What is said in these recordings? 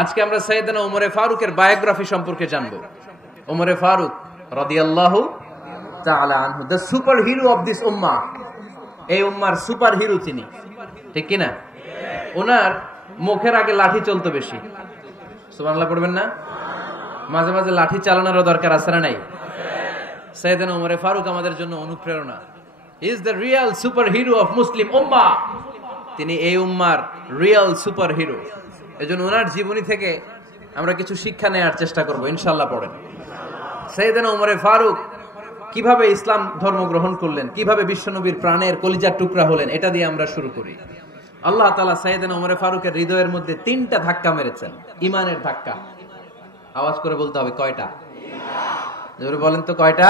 আজকে আমরা সাইয়েদনা ওমরে ফারুকের বায়োগ্রাফি সম্পর্কে জানবো। ওমরে ফারুক রাদিয়াল্লাহু তাআলা আনহু, the super hero of this উম্মাহ। এই উম্মার সুপার হিরো তিনি, ঠিক কিনা? ওনার মুখের আগে লাঠি চলতো বেশি। সুবহানাল্লাহ পড়বেন না? মাঝে মাঝে লাঠি চালানোরও দরকার আছে না নাই? সাইয়েদনা ওমরে ফারুক আমাদের জন্য অনুপ্রেরণা। He is the real super hero of Muslim উম্মাহ। তিনি এই উম্মার রিয়েল সুপার হিরো। এজন্য ওনার জীবনী থেকে আমরা কিছু শিক্ষা নেওয়ার চেষ্টা করব ইনশাআল্লাহ। পড়েন সাইয়েদনা ওমরে ফারুক কিভাবে ইসলাম ধর্ম গ্রহণ করলেন, কিভাবে বিশ্বনবীর প্রাণের কলিজার টুকরা হলেন, এটা দিয়ে আমরা শুরু করি। আল্লাহ তাআলা সাইয়েদনা ওমরে ফারুকের হৃদয়ের মধ্যে 3টা ধাক্কা মেরেছেন, ইমানের ধাক্কা। আওয়াজ করে বলতে হবে কয়টা? জোরে বলেন তো কয়টা?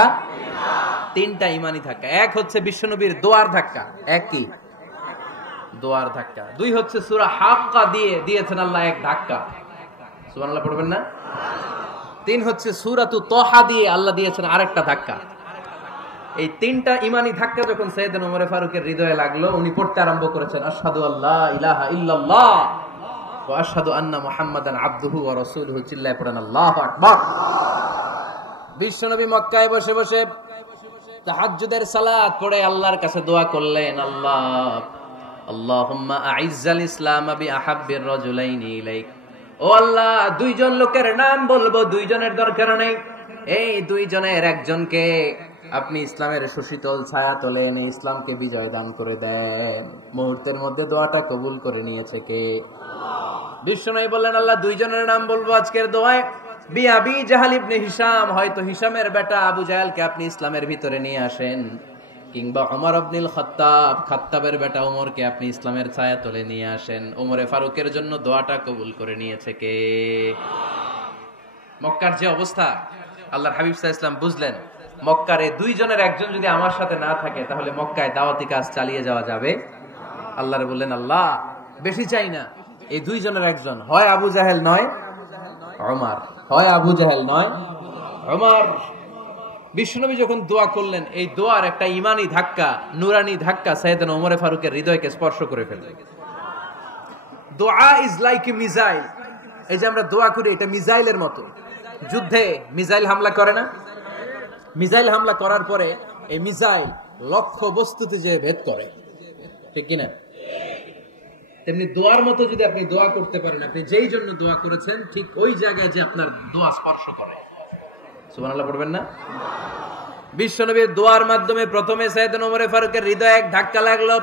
3টা ইমানি ধাক্কা। এক হচ্ছে বিশ্বনবীর দোয়ার ধাক্কা। এক কি? দোয়ার ধাক্কা। 2 হচ্ছে সূরা হাক্কা দিয়ে দিয়েছেন আল্লাহ এক ধাক্কা। সুবহানাল্লাহ পড়বেন না? 3 হচ্ছে সূরাতু তাহা দিয়ে আল্লাহ দিয়েছেন আরেকটা ধাক্কা। এই 3টা ইমানি ধাক্কা যখন সাইয়েদনা ওমরে ফারুকের হৃদয়ে লাগলো, উনি পড়তে আরম্ভ করেছেন আশহাদু আল্লা ইলাহা ইল্লাল্লাহ ওয়া আশহাদু আন্না মুহাম্মাদান আবদুহু ওয়া রাসূলুহু। চিল্লায়ে পড়েন আল্লাহু আকবার। বিশ্বনবী মক্কায় বসে বসে তাহাজ্জুদের সালাত পড়ে আল্লাহর কাছে দোয়া করলেন, আল্লাহুম্মা আইজ্জাল ইসলাম বিআহাব্বির রাজুলাইনি ইলাইক। ও আল্লাহ, 2 জন লোকের নাম বলবো, 2 জনের দরকার নেই। এই 2 জনের একজনকে আপনি ইসলামের সুশীতল ছায়া তলে এনে ইসলামকে বিজয় দান করে দেন। মুহূর্তের মধ্যে দোয়াটা কবুল করে নিয়েছে কে? বিশ্বনবী বললেন, আল্লাহ 2 জনের নাম বলবো আজকের দোয়ায়। আবি জাহাল ইবনে হিশাম, হয়তো হিশামের বেটা আবু জাহেলকে আপনি ইসলামের ভিতরে নিয়ে আসেন, কিংবা ওমর ইবনুল খাত্তাব, খাত্তাবের বেটা ওমরকে আপনি ইসলামের ছায়া তলে নিয়ে আসেন। ওমরে ফারুকের জন্য দোয়াটা কবুল করে নিয়েছে কে? মক্কার যে অবস্থা, আল্লাহর হাবিব সাল্লাল্লাহু আলাইহি ওয়াসাল্লাম বুঝলেন মক্কার এই 2 জনের একজন যদি আমার সাথে না থাকে তাহলে মক্কায় দাওয়াতি কাজ চালিয়ে যাওয়া যাবে। আল্লাহরে বললেন, আল্লাহ বেশি চাই না, এই 2 জনের একজন, হয় আবু জাহেল নয় ওমর, হয় আবু জাহেল নয় ওমর। বিশ্বনবী যখন দোয়া করলেন, এই দোয়ার একটা ইমানি ধাক্কা, নুরানি ধাক্কা সাইয়েদনা ওমরে ফারুকের হৃদয়কে স্পর্শ করে ফেলল। দোয়া ইজ লাইক এ মিসাইল। এই যে আমরা দোয়া করি, এটা মিসাইলের মতো। যুদ্ধে মিসাইল হামলা করে না? মিসাইল হামলা করার পরে এই মিসাইল লক্ষ্য বস্তুতে যে ভেদ করে, ঠিক কিনা? তেমনি দোয়ার মতো যদি আপনি দোয়া করতে পারেন, আপনি যেই জন্য দোয়া করেছেন ঠিক ওই জায়গায় যে আপনার দোয়া স্পর্শ করে। সুবহানাল্লাহ পড়বেন না? বিশ্বনবীর দোয়ার মাধ্যমে প্রথমে সাইয়েদনা ওমরে ফারুকের হৃদয়ে এক ধাক্কা লাগলো।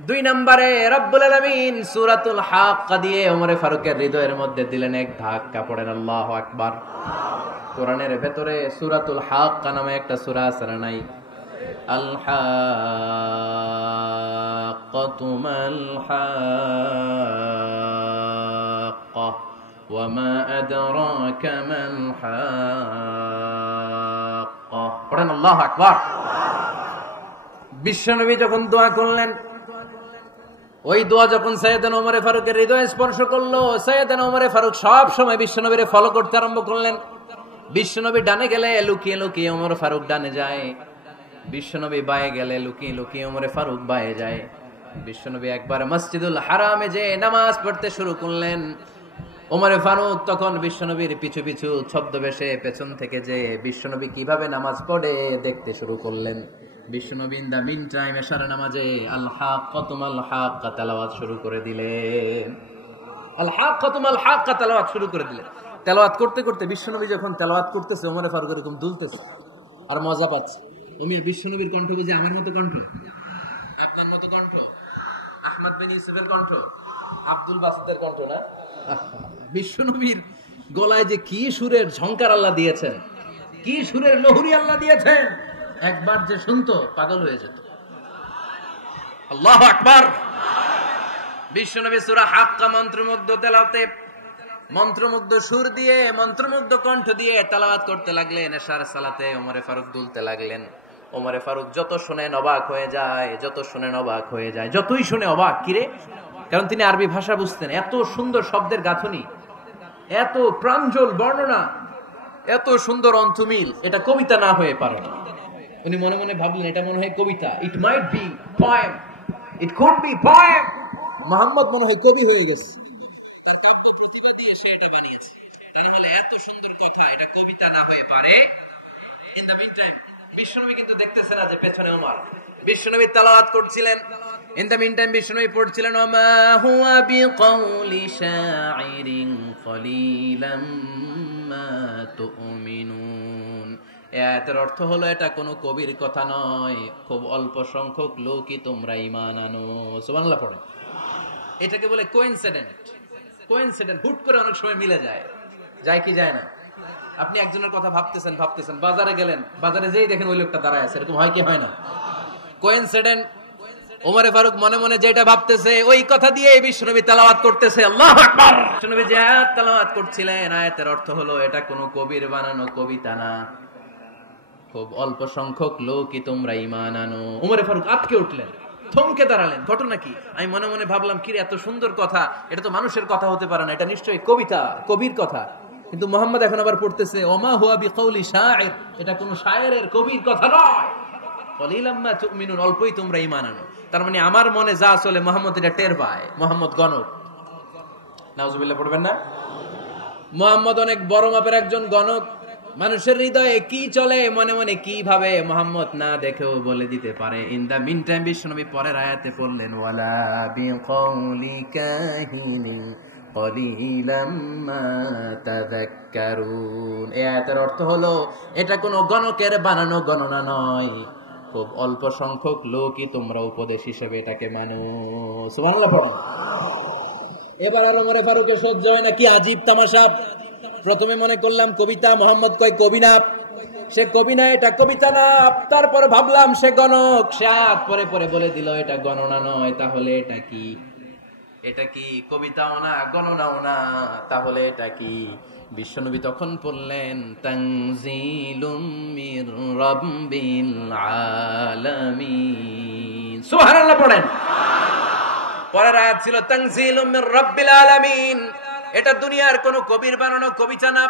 2 নম্বরে রব্বুল আলামিন সূরাতুল হাক্কা দিয়ে ওমরে ফারুকের হৃদয়ের মধ্যে দিলেন এক ধাক্কা। পড়েন আল্লাহু আকবার। কোরআনের ভেতরে সূরাতুল হাক্কা নামে একটা সূরা আছে না নাই? আল হাক্কাতু মাল হাক্কা ওয়া মা আদরাকা মাল হাক্কা। পড়েন আল্লাহু আকবার। বিশ্বনবী যখন দোয়া করলেন, ওই দোয়া যখন সাইয়েদনা ওমরে ফারুকের হৃদয়ে স্পর্শ করলো, সাইয়েদনা ওমরে ফারুক সব সময় বিশ্বনবীরে ফলো করতে আরম্ভ করলেন। বিশ্বনবী ডানে গেলে লুকিয়ে লুকিয়ে ওমর ফারুক ডানে যায়, বিশ্বনবী বায়ে গেলে লুকিয়ে লুকিয়ে ওমরে ফারুক বায়ে যায়। বিশ্বনবী একবার মসজিদুল হারামে যে নামাজ পড়তে শুরু করলেন, ওমরে ফারুক তখন বিশ্বনবীর পিছু পিছু ছদ্মবেশে পেছন থেকে যে বিশ্বনবী কিভাবে নামাজ পড়ে দেখতে শুরু করলেন। বিশ্বনবী ইন দা মিন টাইম এশার নামাজে আল হাক্কাতু মাল হাক্কা তেলাওয়াত শুরু করে দিলেন। আল হাক্কাতু মাল হাক্কা তেলাওয়াত শুরু করে দিলেন। তেলাওয়াত করতে করতে বিশ্বনবী যখন তেলাওয়াত করতেছে, ওমরে ফারুক এরকম দুলতেছে আর মজা পাচ্ছে। ওমিয়া বিশ্বনবীর কণ্ঠ বুঝি আমার মতো কণ্ঠ, আপনার মতো কণ্ঠ, আহমদ বিন ইউসুফের কণ্ঠ, আব্দুল বাসিতের কণ্ঠ না? বিশ্বনবীর গলায় যে কি সুরের ঝংকার আল্লাহ দিয়েছেন, কি সুরের লহরী আল্লাহ দিয়েছেন, একবার যে শুনতো পাগল হয়ে যেত। আল্লাহু আকবার। বিশ্বনবী সূরা হাক্কা মন্ত্রমুগ্ধ তেলাওয়াতে, মন্ত্রমুগ্ধ সুর দিয়ে, মন্ত্রমুগ্ধ কণ্ঠ দিয়ে তেলাওয়াত করতে লাগলেন। এশার সালাতে ওমরে ফারুক দুলতে লাগলেন। ওমরে ফারুক যত শুনেন অবাক হয়ে যায়, যত শুনেন অবাক হয়ে যায়, যতই শুনে অবাক। কিরে? কারণ তিনি আরবি ভাষা বুঝতেন। এত সুন্দর শব্দের গাঁথনি, এত প্রাঞ্জল বর্ণনা, এত সুন্দর অন্তমিল, এটা কবিতা না হয়ে পারে না। উনি মনে মনে ভাবলেন, এটা মনে হয় কবিতা। It might be poem, it could be poem. Muhammad মনে হয় কবি হয়ে গেছে। এটা কবিতা না হয়ে পারে। ইন দ্য মিনটাইম বিশ্বনবী কিন্তু দেখতেছেন না যে পেছনে ওমর, বিশ্বনবী তেলাওয়াত করছিলেন। ইন দ্য মিনটাইম বিশ্বনবী পড়ছিলেন ওমা হুয়া বিকাউলি শাইরিন কলিলাম মা তুমিনুন। এই আয়াতের অর্থ হলো এটা কোনো কবির কথা নয়, খুব অল্প সংখ্যক লোকই তোমরা ঈমান আনো। সুবহানাল্লাহ পড়েন। এটাকে বলে কোইনসিডেন্ট। কোইনসিডেন্ট হুট করে অনেক সময় মিলে যায়, যায় কি যায় না? আপনি একজনের কথা ভাবতেছেন বাজারে গেলেন, বাজারে যেই দেখেন ওই লোকটা দাঁড়ায় আছে, এরকম হয় কি হয় না? কোইনসিডেন্ট। ওমরে ফারুক মনে মনে যেটা ভাবতেছে ওই কথা দিয়ে বিশ্বনবী তেলাওয়াত করতেছে। আল্লাহু আকবার। বিশ্বনবী যে আয়াত তেলাওয়াত করছিলেন, আয়াতের অর্থ হলো এটা কোনো কবির বানানো কবিতা না, খুব অল্প সংখ্যক লোকই তোমরা ঈমান আনো। ওমরে ফারুক আটকে উঠলেন, থমকে দাঁড়ালেন। ঘটনা কি? আমি মনে মনে ভাবলাম, কি এত সুন্দর কথা, এটা তো মানুষের কথা হতে পারে না, এটা নিশ্চয়ই কবিতা, কবির কথা। কিন্তু মুহাম্মদ এখন আবার পড়তেছে ওমা হুয়া বিকাউলি শাইর, এটা কোনো শায়েরের কবির কথা নয়। কলিলাম মা তুমিনুন, অল্পই তোমরা ঈমান আনো। তার মানে আমার মনে যা চলে মুহাম্মদ এটা টের পায়। মুহাম্মদ গণক। নাউজুবিল্লাহ পড়বেন না? মুহাম্মদ অনেক বড় মাপের একজন গণক। মানুষের হৃদয়ে কি চলে, মনে মনে কি ভাবে, মুহাম্মদ না দেখেও বলে দিতে পারে। ইন দা মিন টাইম বিশ্বনবী পরের আয়াতে পড়লেন ওয়ালা বিকাউলি কাহিনী কলিলাম মা তাযাক্কারুন। এই আয়াতের অর্থ হলো এটা কোনো গণকের বানানো গণনা নয়, খুব অল্প সংখ্যক লোকই তোমরা উপদেশ হিসেবে এটাকে মানো। সুবহানাল্লাহ পড়েন। এবার আর ওমরে ফারুকের সহ্য হয় না, কি আজীব তামাশা। প্রথমে মনে করলাম কবিতা, মোহাম্মদ কয় কবি না, সে কবি না, এটা কবিতা না। তারপর ভাবলাম সে গণক, সে আয়াত পরে পরে বলে দিল এটা গণনা নয়, তাহলে এটা কি? এটা কি কবিতাও না, গণনাও না, তাহলে এটা কি? বিশ্বনবী তখন বললেন তানজিলুম মির রাব্বিল আলামিন। সুবহানাল্লাহ পড়েন। পরের আয়াত ছিল তানজিলুম মির রাব্বিল আলামিন। এটা দুনিয়ার কোন কবির বানানো কবিতা না,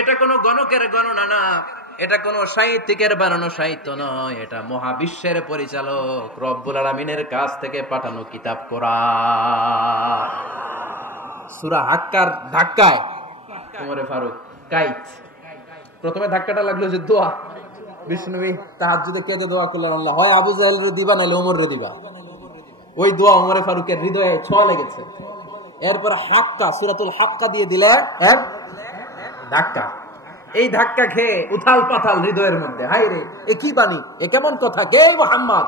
এটা কোন গণকের গণনা না, এটা কোন সাহিত্যিকের বানানো সাহিত্য নয়, এটা মহাবিশ্বের পরিচালক রব্বুল আলামিনের কাছ থেকে পাঠানো কিতাব কোরআন। সূরা হাক্কার ধাক্কায় ওমরে ফারুক কাইত। প্রথমে ধাক্কাটা লাগলো যে দোয়া। বিষ্ণুবী তাহাজ্জুদে কেঁদে দোয়া করলেন, আল্লাহ হয় আবু জাহেল রে দিবা নাইলে ওমর রে দিবা। ওই দোয়া ওমরে ফারুকের হৃদয়ে ছোঁয়া লেগেছে। এরপর হাক্কা, সূরাতুল হাক্কা দিয়ে দিলে ধাক্কা। এই ধাক্কা খেয়ে উথাল পাথাল হৃদয়ের মধ্যে, হায় রে এ কি বাণী, এ কেমন কথা, কে মুহাম্মদ?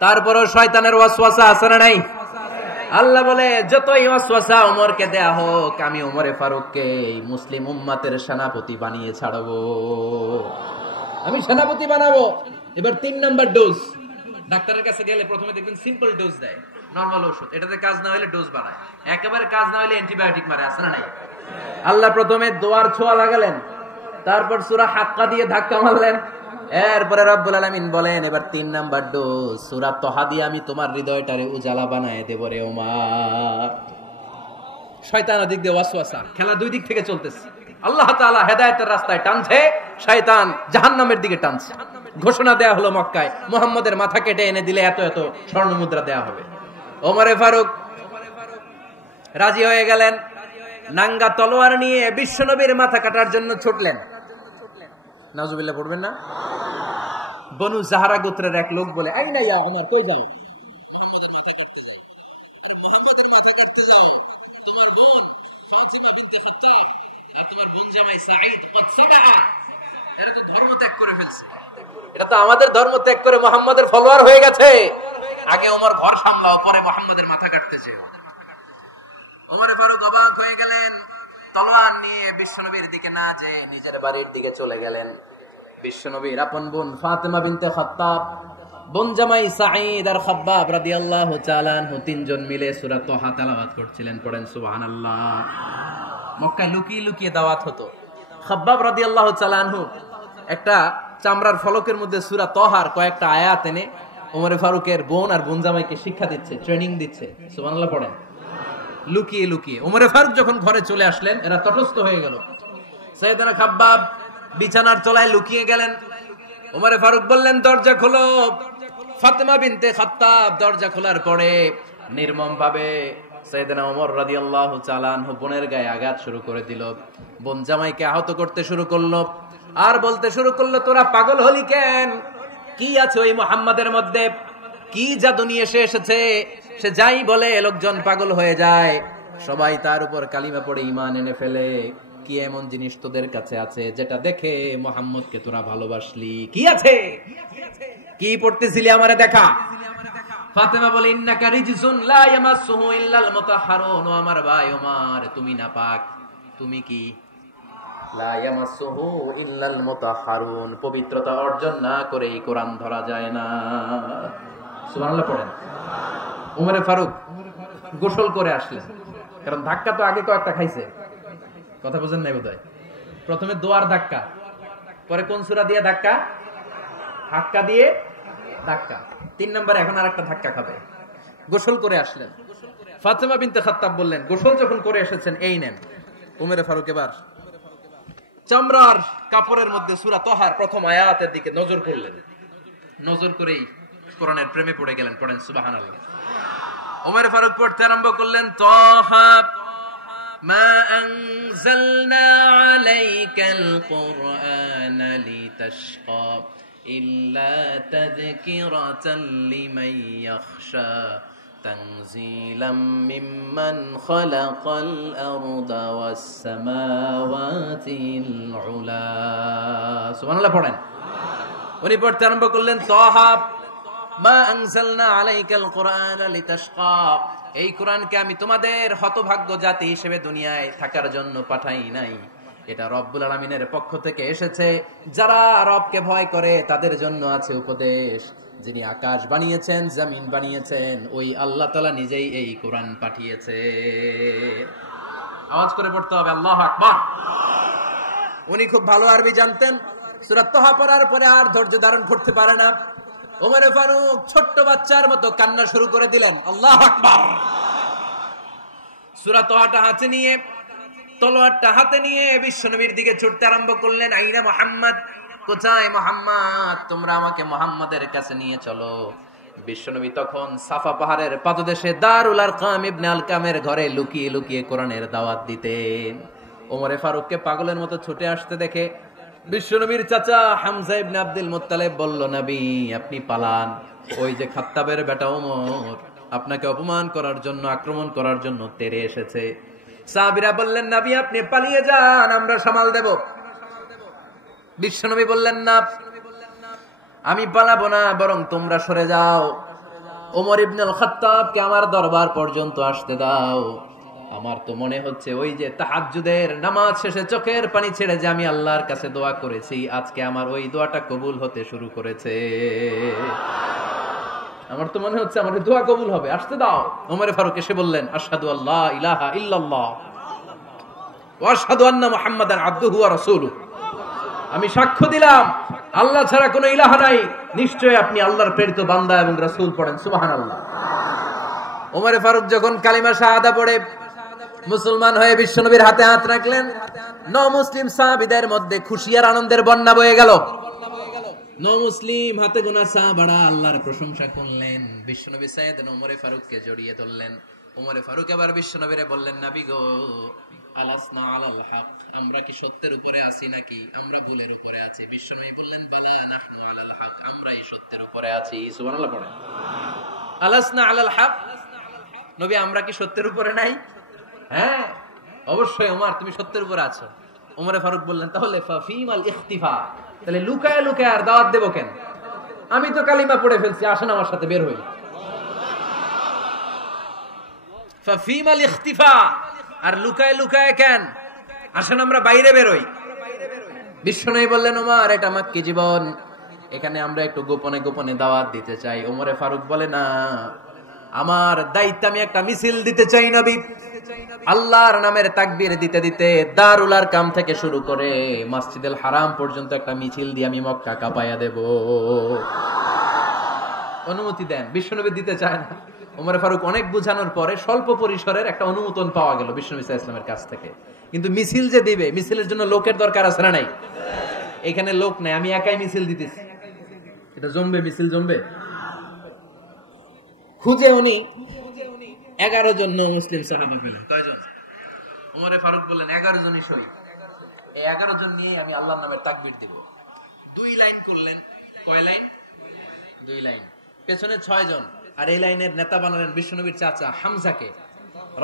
তারপরও শয়তানের ওয়াসওয়াসা আছে না নাই? আল্লাহ বলে যতই ওয়াসওয়াসা ওমরকে দেয়া হোক, আমি ওমরে ফারুককে এই মুসলিম উম্মতের সেনাপতি বানিয়ে ছাড়বো, আমি সেনাপতি বানাবো। এবার 3 নাম্বার ডোজ। ডাক্তারের কাছে গেলে প্রথমে দেখবেন সিম্পল ডোজ দেয়, নরমাল ওষুধ। এটাতে কাজ না হলে ডোজ বাড়ায়, একেবারে কাজ না হলে অ্যান্টিবায়োটিক মারে, আছে না নাই? আল্লাহ প্রথমে দোয়ার ছোঁয়া লাগালেন, তারপর সূরা হাক্কা দিয়ে ধাক্কা মারলেন। এরপরে রব্বুল আলামিন বলেন এবার 3 নাম্বার ডোজ, সূরা তহা দিয়ে আমি তোমার হৃদয়টারে উজালা বানায় দেব রে ওমর। শয়তান ওদিক দিয়ে ওয়াসওয়াসা, খেলা দুই দিক থেকে চলতেছে। আল্লাহ তাআলা হেদায়েতের রাস্তায় টানছে, শয়তান জাহান্নামের দিকে টানছে। ঘোষণা দেয়া হলো মক্কায়, মুহাম্মদের মাথা কেটে এনে দিলে এত এত স্বর্ণ মুদ্রা দেয়া হবে। ওমরে ফারুক রাজি হয়ে গেলেন, নাঙ্গা তলোয়ার নিয়ে বিশ্বনবীর মাথা কাটার জন্য ছুটলেন। নাউজুবিল্লাহ পড়বেন না? বনু জাহরা গোত্রের এক লোক বলে, আইনা ইয়া ওমর, কই যাও? এটা তো আমাদের ধর্ম ত্যাগ করে মুহাম্মাদের ফলোয়ার হয়ে গেছে। আগে ওমর ঘর সামলাও, পরে মুহাম্মাদের মাথা কাটতেছে। ওমরে ফারুক অবাক হয়ে গেলেন, তলোয়ার নিয়ে বিশ্বনবীর দিকে না যে নিজের বাড়ির দিকে চলে গেলেন। বিশ্বনবীর আপন বোন ফাতেমা বিনতে খাত্তাব, বোন জামাই সাঈদ আর খাব্বাব রাদিয়াল্লাহু তাআলা আনহু, 3 জন মিলে সূরা তহা তেলাওয়াত করছিলেন। পড়েন সুবহানাল্লাহ। মক্কায় লুকিয়ে লুকিয়ে দাওয়াত হতো। খাব্বাব রাদিয়াল্লাহু তাআলা আনহু একটা চামড়ার ফলকের মধ্যে সূরা তহার কয়েকটা আয়াত এনে ওমরে ফারুকের বোন আর বোন জামাইকে শিক্ষা দিচ্ছে, ট্রেনিং দিচ্ছে। সুবহানাল্লাহ পড়েন। লুকিয়ে লুকিয়ে ওমরে ফারুক যখন ঘরে চলে আসলেন, এরা তটস্থ হয়ে গেল। সাইয়েদনা খাব্বাব বিছানার তলায় লুকিয়ে গেলেন। ওমরে ফারুক বললেন, দরজা খোলো। ফাতেমা বিনতে খাত্তাব দরজা খোলার পরে নির্মম ভাবে সাইয়েদনা ওমর রাদিয়াল্লাহু তাআলা আনহু বোনের গায়ে আঘাত শুরু করে দিল। বোন জামাইকে আহত করতে শুরু করলো আর বলতে শুরু করলো, তোরা পাগল হলি কেন? কি আছে ওই মুহাম্মাদের মধ্যে? কি জাদু নিয়ে এসেছে? সে যাই বলে লোকজন পাগল হয়ে যায়, সবাই তার উপর কালিমা পড়ে ঈমান এনে ফেলে। কি এমন জিনিস তোদের কাছে আছে যেটা দেখে মুহাম্মদকে তোরা ভালোবাসলি? কি আছে? কি পড়তেছিলি আমারে দেখা? ফাতেমা বলে, ইন্নাকা রিজসুন লা ইয়ামাসসুহু ইল্লাল মুতাহহারুন। ও আমার ভাই ওমর, তুমি নাপাক। তুমি কি? লা ইয়ামাসসুহু ইল্লাল মুতাহহারুন, পবিত্রতা অর্জন না করে এই কোরআন ধরা যায় না। সুবহানাল্লাহ পড়েন। ওমরে ফারুক গোসল করে আসলেন, কারণ ধাক্কা তো আগে কয়েকটা খাইছে। কথা বুঝেন নাই বোধহয়? প্রথমে দোয়ার ধাক্কা, পরে কোন সূরা দিয়ে ধাক্কা? হাক্কা দিয়ে ধাক্কা। 3 নম্বরে এখন আরেকটা ধাক্কা খাবে। গোসল করে আসলেন। ফাতেমা বিনতে খাত্তাব বললেন, গোসল যখন করে এসেছেন, এই নেন। ওমরে ফারুক এবার চামড়ার কাপড়ের মধ্যে সূরা তাহার প্রথম আয়াতের দিকে নজর করলেন। নজর করেই কোরআনের প্রেমে পড়ে গেলেন। পড়েন সুবহানাল্লাহ। ওমরে ফারুক পড়তে আরম্ভ করলেন, তাহা মা আনজালনা আলাইকাল কুরআনা লিতাশকা ইল্লা তাযকিরাতাল লিমান ইয়াখশা তানজিলাম মিম্মান খালাকাল আরদা ওয়াস সামাওয়াতিল উলা। সুবহানাল্লাহ পড়েন। উনি পড়তে আরম্ভ করলেন, তাহা মা আনজালনা আলাইকাল কুরআনা লিতাশকা, এই কোরআনকে আমি তোমাদের হতভাগ্য জাতি হিসেবে দুনিয়ায় থাকার জন্য পাঠাই নাই। এটা রব্বুল আলামিনের পক্ষ থেকে এসেছে। যারা রবকে ভয় করে তাদের জন্য আছে উপদেশ। যিনি আকাশ বানিয়েছেন, জমিন বানিয়েছেন, ওই আল্লাহ তাআলা নিজেই এই কোরআন পাঠিয়েছে। আওয়াজ করে পড়তে হবে, আল্লাহু আকবার। উনি খুব ভালো আরবি জানতেন। সূরা তাহা পড়ার পরে আর ধৈর্য ধারণ করতে পারে না। ওমর ফারুক ছোট্ট বাচ্চার মতো কান্না শুরু করে দিলেন। আল্লাহু আকবার। সূরা তাহাটা হাতে নিয়ে, তলোয়ারটা হাতে নিয়ে বিশ্বনবীর দিকে ছুটতে আরম্ভ করলেন। আইনা মুহাম্মদ, কোথায় মুহাম্মদ? তোমরা আমাকে মুহাম্মাদের কাছে নিয়ে চলো। বিশ্বনবী তখন সাফা পাহাড়ের পাদদেশে দারুল আরকাম ইবনে আলকামের ঘরে লুকিয়ে লুকিয়ে কোরআনের দাওয়াত দিতেন। ওমর ফারুককে পাগলের মতো ছুটে আসতে দেখে বিশ্বনবীর চাচা হামজা ইবনে আব্দুল মুত্তালিব বলল, নবী আপনি পালান। ওই যে খাত্তাবের বেটা ওমর আপনাকে অপমান করার জন্য, আক্রমণ করার জন্য তেরে এসেছে। সাহাবীরা বললেন, নবী আপনি পালিয়ে যান, আমরা সামাল দেব। বিশ্বনবী বললেন, না, আমি পালাবো না, বরং তোমরা সরে যাও। ওমর ইবনুল খাত্তাবকে আমার দরবার পর্যন্ত আসতে দাও। আমার তো মনে হচ্ছে ওই যে তাহাজ্জুদের নামাজ শেষে চোখের পানি ছেড়ে যে আমি আল্লাহর কাছে দোয়া করেছি, আজকে আমার ওই দোয়াটা কবুল হতে শুরু করেছে। আমার তো মনে হচ্ছে আমার দোয়া কবুল হবে, আসতে দাও। ওমর ফারুক এসে বললেন, আশহাদু আল্লা ইলাহা ইল্লাল্লাহ ওয়া আশহাদু আন্না মুহাম্মাদান আবদুহু ওয়া রাসূলুহু, আমি সাক্ষ্য দিলাম আল্লাহ ছাড়া কোনো ইলাহ নাই, নিশ্চয়ই আপনি আল্লাহর প্রেরিত বান্দা এবং রাসূল। পড়েন সুবহানাল্লাহ। ওমর ফারুক যখন কালিমা শাহাদা পড়ে মুসলমান হয়ে বিশ্বনবীর হাতে হাত রাখলেন, নমুসলিম সাহাবীদের মধ্যে খুশি আর আনন্দের বন্যা বয়ে গেল। নমুসলিম হাতে গোনা সাহাবারা আল্লাহর প্রশংসা করলেন। বিশ্বনবী সাইয়েদনা ওমর ফারুককে জড়িয়ে ধরলেন। ওমর ফারুক এবার বিশ্বনবীরে বললেন, নবী গো, আলাসনা আলাল হক, আমরা কি সত্যের উপরে আছি নাকি আমরা ভুলের উপরে আছি? বিশ্বনবী বললেন, বালা নাহনু আলাল হক, আমরা এই সত্যের উপরে আছি। সুবহানাল্লাহ পড়েন। আলাসনা আলাল হক, নবী আমরা কি সত্যের উপরে নাই? হ্যাঁ অবশ্যই ওমর, তুমি সত্যের উপরে আছো। ওমর ফারুক বললেন, তাহলে ফাফিমাল ইখতিফা, তাহলে লুকায় লুকায় আর দাওয়াত দেব কেন? আমি তো কালিমা পড়ে ফেলছি, আসেন আমার সাথে বের হই। ফাফিমাল ইখতিফা, আর লুকায় লুকায় কেন? আসেন আমরা বাইরে বের হই। বিশ্বনবী বললেন, ওমর এটা মাক্কি জীবন, এখানে আমরা একটু গোপনে গোপনে দাওয়াত দিতে চাই। ওমরে ফারুক বলে, না, আমার দায়িত্ব, আমি একটা মিছিল দিতে চাই নবী। আল্লাহর নামের তাকবীর দিতে দিতে দারুল আরকাম থেকে শুরু করে মসজিদুল হারাম পর্যন্ত একটা মিছিল দিয়ে আমি মক্কা কাঁপায়া দেব। অনুমতি দেন। বিশ্বনবী দিতে চায় না। ওমর ফারুক অনেক বুঝানোর পরে স্বল্প পরিসরের একটা অনুমোদন পাওয়া গেল বিশ্বনবী সাল্লাল্লাহু আলাইহি ওয়াসাল্লামের কাছ থেকে। কিন্তু মিছিল যে দিবে, মিছিলের জন্য লোকের দরকার আছে না নাই? এখানে লোক নাই, আমি একাই মিছিল দিতেছি। এটা জমবে, মিছিল জমবে। খুঁজে উনি 11 জন নও মুসলিম সাহাবা পেলেন। কয়জন? ওমরে ফারুক বললেন 11 জনই সই। এই 11 জন নিয়ে আমি আল্লাহর নামে তাকবীর দেব। 2 লাইন করলেন। কয় লাইন? 2 লাইন। পেছনে 6 জন, আর এই লাইনের নেতা বানালেন বিশ্বনবীর চাচা হামজাকে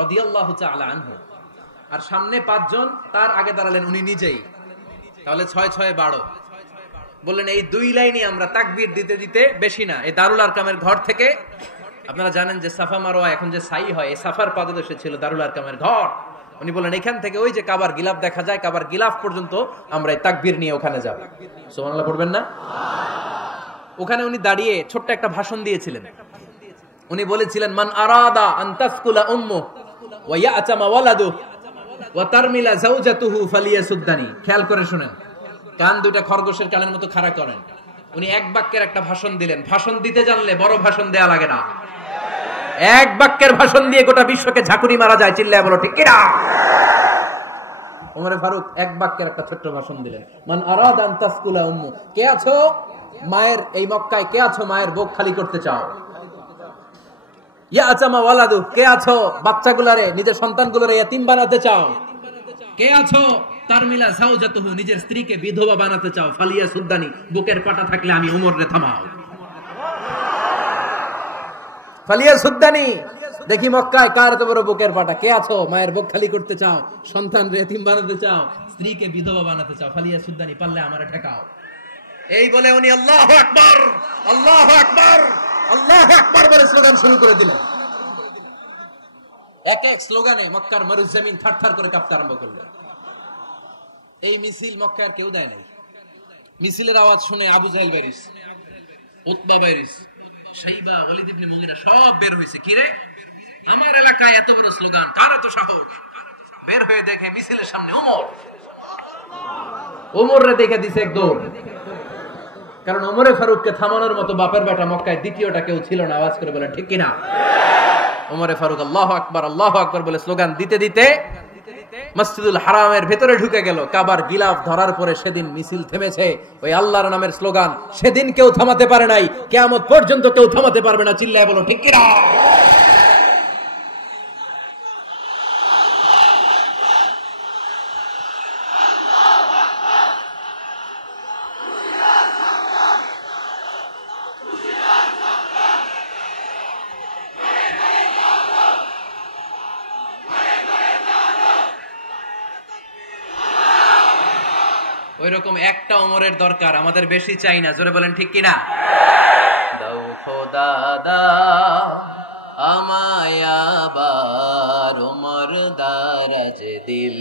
রাদিয়াল্লাহু তাআলা আনহু। আর সামনে 5 জন, তার আগে দাঁড়ালেন উনি নিজেই। তাহলে 6 6 12। বললেন এই 2 লাইনই আমরা তাকবীর দিতে দিতে, বেশি না, এই দারুল আরকামের ঘর থেকে, আপনারা জানেন যে সাফা মারওয়া এখন যে সাই হয়, এই সাফার পাদদেশে ছিল দারুল আরকামের ঘর। উনি বললেন এখান থেকে ওই যে কাবার গিলাফ দেখা যায়, কাবার গিলাফ পর্যন্ত আমরা এই তাকবীর নিয়ে ওখানে যাব। সুবহানাল্লাহ পড়বেন না? ওখানে উনি দাঁড়িয়ে ছোট্ট একটা ভাষণ দিয়েছিলেন। উনি বলেছিলেন মান আরাদা আন তাসকুলা উম্মু ওয়া ইয়াতামা ওয়ালাদু ওয়া তারমিলা যাওজাতুহু ফালিয়াসুদ্দানি। খেয়াল করে শুনেন, কান দুইটা খরগোশের কানের মতো খাড়া করেন। উনি এক বাক্যের একটা ভাষণ দিলেন। ভাষণ দিতে জানলে বড় ভাষণ দেয়া লাগে না, এক বাক্যের ভাষণ দিয়ে গোটা বিশ্বকে ঝাঁকুনি মারা যায়। চিল্লায় বলো ঠিক কিনা? ওমরে ফারুক এক বাক্যের একটা ছোট্ট ভাষণ দিলেন। মান আরাদা আন তাসকুলা উম্মু, কে আছো মায়ের এই মক্কায়, কে আছো মায়ের বুক খালি করতে চাও? ইয়াতামা ওয়ালাদু, কে আছো বাচ্চাগুলারে, নিজের সন্তানগুলোরে ইয়াতিম বানাতে চাও? কে আছো তারমিলা যাওজাতুহু, নিজের স্ত্রীকে বিধবা বানাতে চাও? ফালিয়া সুদ্দানি, বুকের পাটা থাকলে আমি ওমর রে থামাও। ফালিয়া সুদ্দানি, দেখি মক্কায় কার এত বড় বুকের পাটা। কে আছো মায়ের বুক খালি করতে চাও, সন্তান রে ইয়াতিম বানাতে চাও, স্ত্রীকে বিধবা বানাতে চাও? ফালিয়া সুদ্দানি, পারলে আমারে ঠেকাও। এই বলে উনি আল্লাহু আকবার, আল্লাহু আকবার, আল্লাহু আকবার বলে স্লোগান শুরু করে দিলেন। এক এক স্লোগানে মক্কার মরুজমিন থারথার করে কাঁপতে আরম্ভ করল। এই মিছিল মক্কার কেউ দেয় নাই। মিছিলের আওয়াজ শুনে আবু জাহেল বাইরিস, উতবা বাইরিস, শাইবা, ওয়ালিদ ইবনে মুগিরা সব বের হয়েছে। কি রে, আমার এলাকায় এত বড় স্লোগান, কার এত সাহস? বের হয়ে দেখে মিছিলের সামনে ওমর। ওমর রে দেখে দিছে এক দৌড়। কারণ ওমরে ফারুককে থামানোর মতো বাপের বেটা মক্কায় দ্বিতীয়টা কেউ ছিল না। আওয়াজ করে বলেন ঠিক কিনা? ওমরে ফারুক আল্লাহু আকবার, আল্লাহু আকবার বলে স্লোগান দিতে দিতে মসজিদুল হারামের ভেতরে ঢুকে গেল। কাবার গিলাফ ধরার পরে সেদিন মিছিল থেমেছে। ওই আল্লাহর নামের স্লোগান সেদিন কেউ থামাতে পারে নাই, কিয়ামত পর্যন্ত কেউ থামাতে পারবে না। চিল্লায় বলো ঠিক কিনা? ওইরকম একটা ওমরের দরকার, আমাদের বেশি চাই না। জোরে বলেন ঠিক কিনা? দাও খোদা দাও আমায় আবার ওমর দারাজ দিল,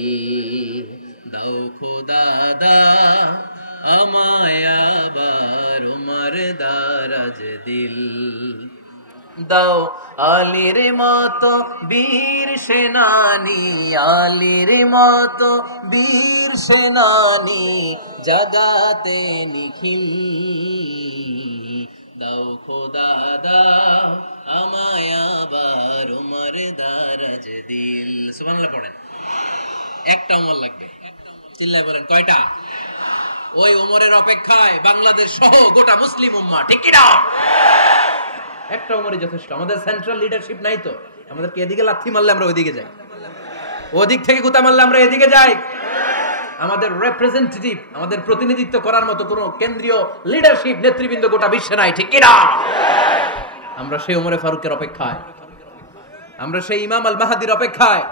দাও খোদা দাও আমায় আবার ওমর দারাজ দিল, দাও আলীর মতো বীর সেনানি, আলীর মতো বীর সেনানি জাগাতে নিখিল, দাও খোদা দাও আমায় আবার ওমর দারাজ দিল। সুবহানাল্লাহ পড়েন। একটা ওমর লাগবে। চিল্লায় বলেন কয়টা? ওই ওমরের অপেক্ষায় বাংলাদেশ সহ গোটা মুসলিম উম্মাহ, ঠিক কি না? একটা ওমরই যথেষ্ট। আমাদের সেন্ট্রাল লিডারশিপ নাই তো, আমাদেরকে এদিকে লাথি মারলে আমরা ওইদিকে যাই, ওদিক থেকে গুতা মারলে আমরা এদিকে যাই। আমাদের রিপ্রেজেন্টেটিভ, আমাদের প্রতিনিধিত্ব করার মতো কোন কেন্দ্রীয় লিডারশিপ নেতৃবৃন্দ গোটা বিশ্বে নাই, ঠিক কি না? আমরা সেই ওমরে ফারুকের অপেক্ষায়, আমরা সেই ইমাম আল মাহদির অপেক্ষায়।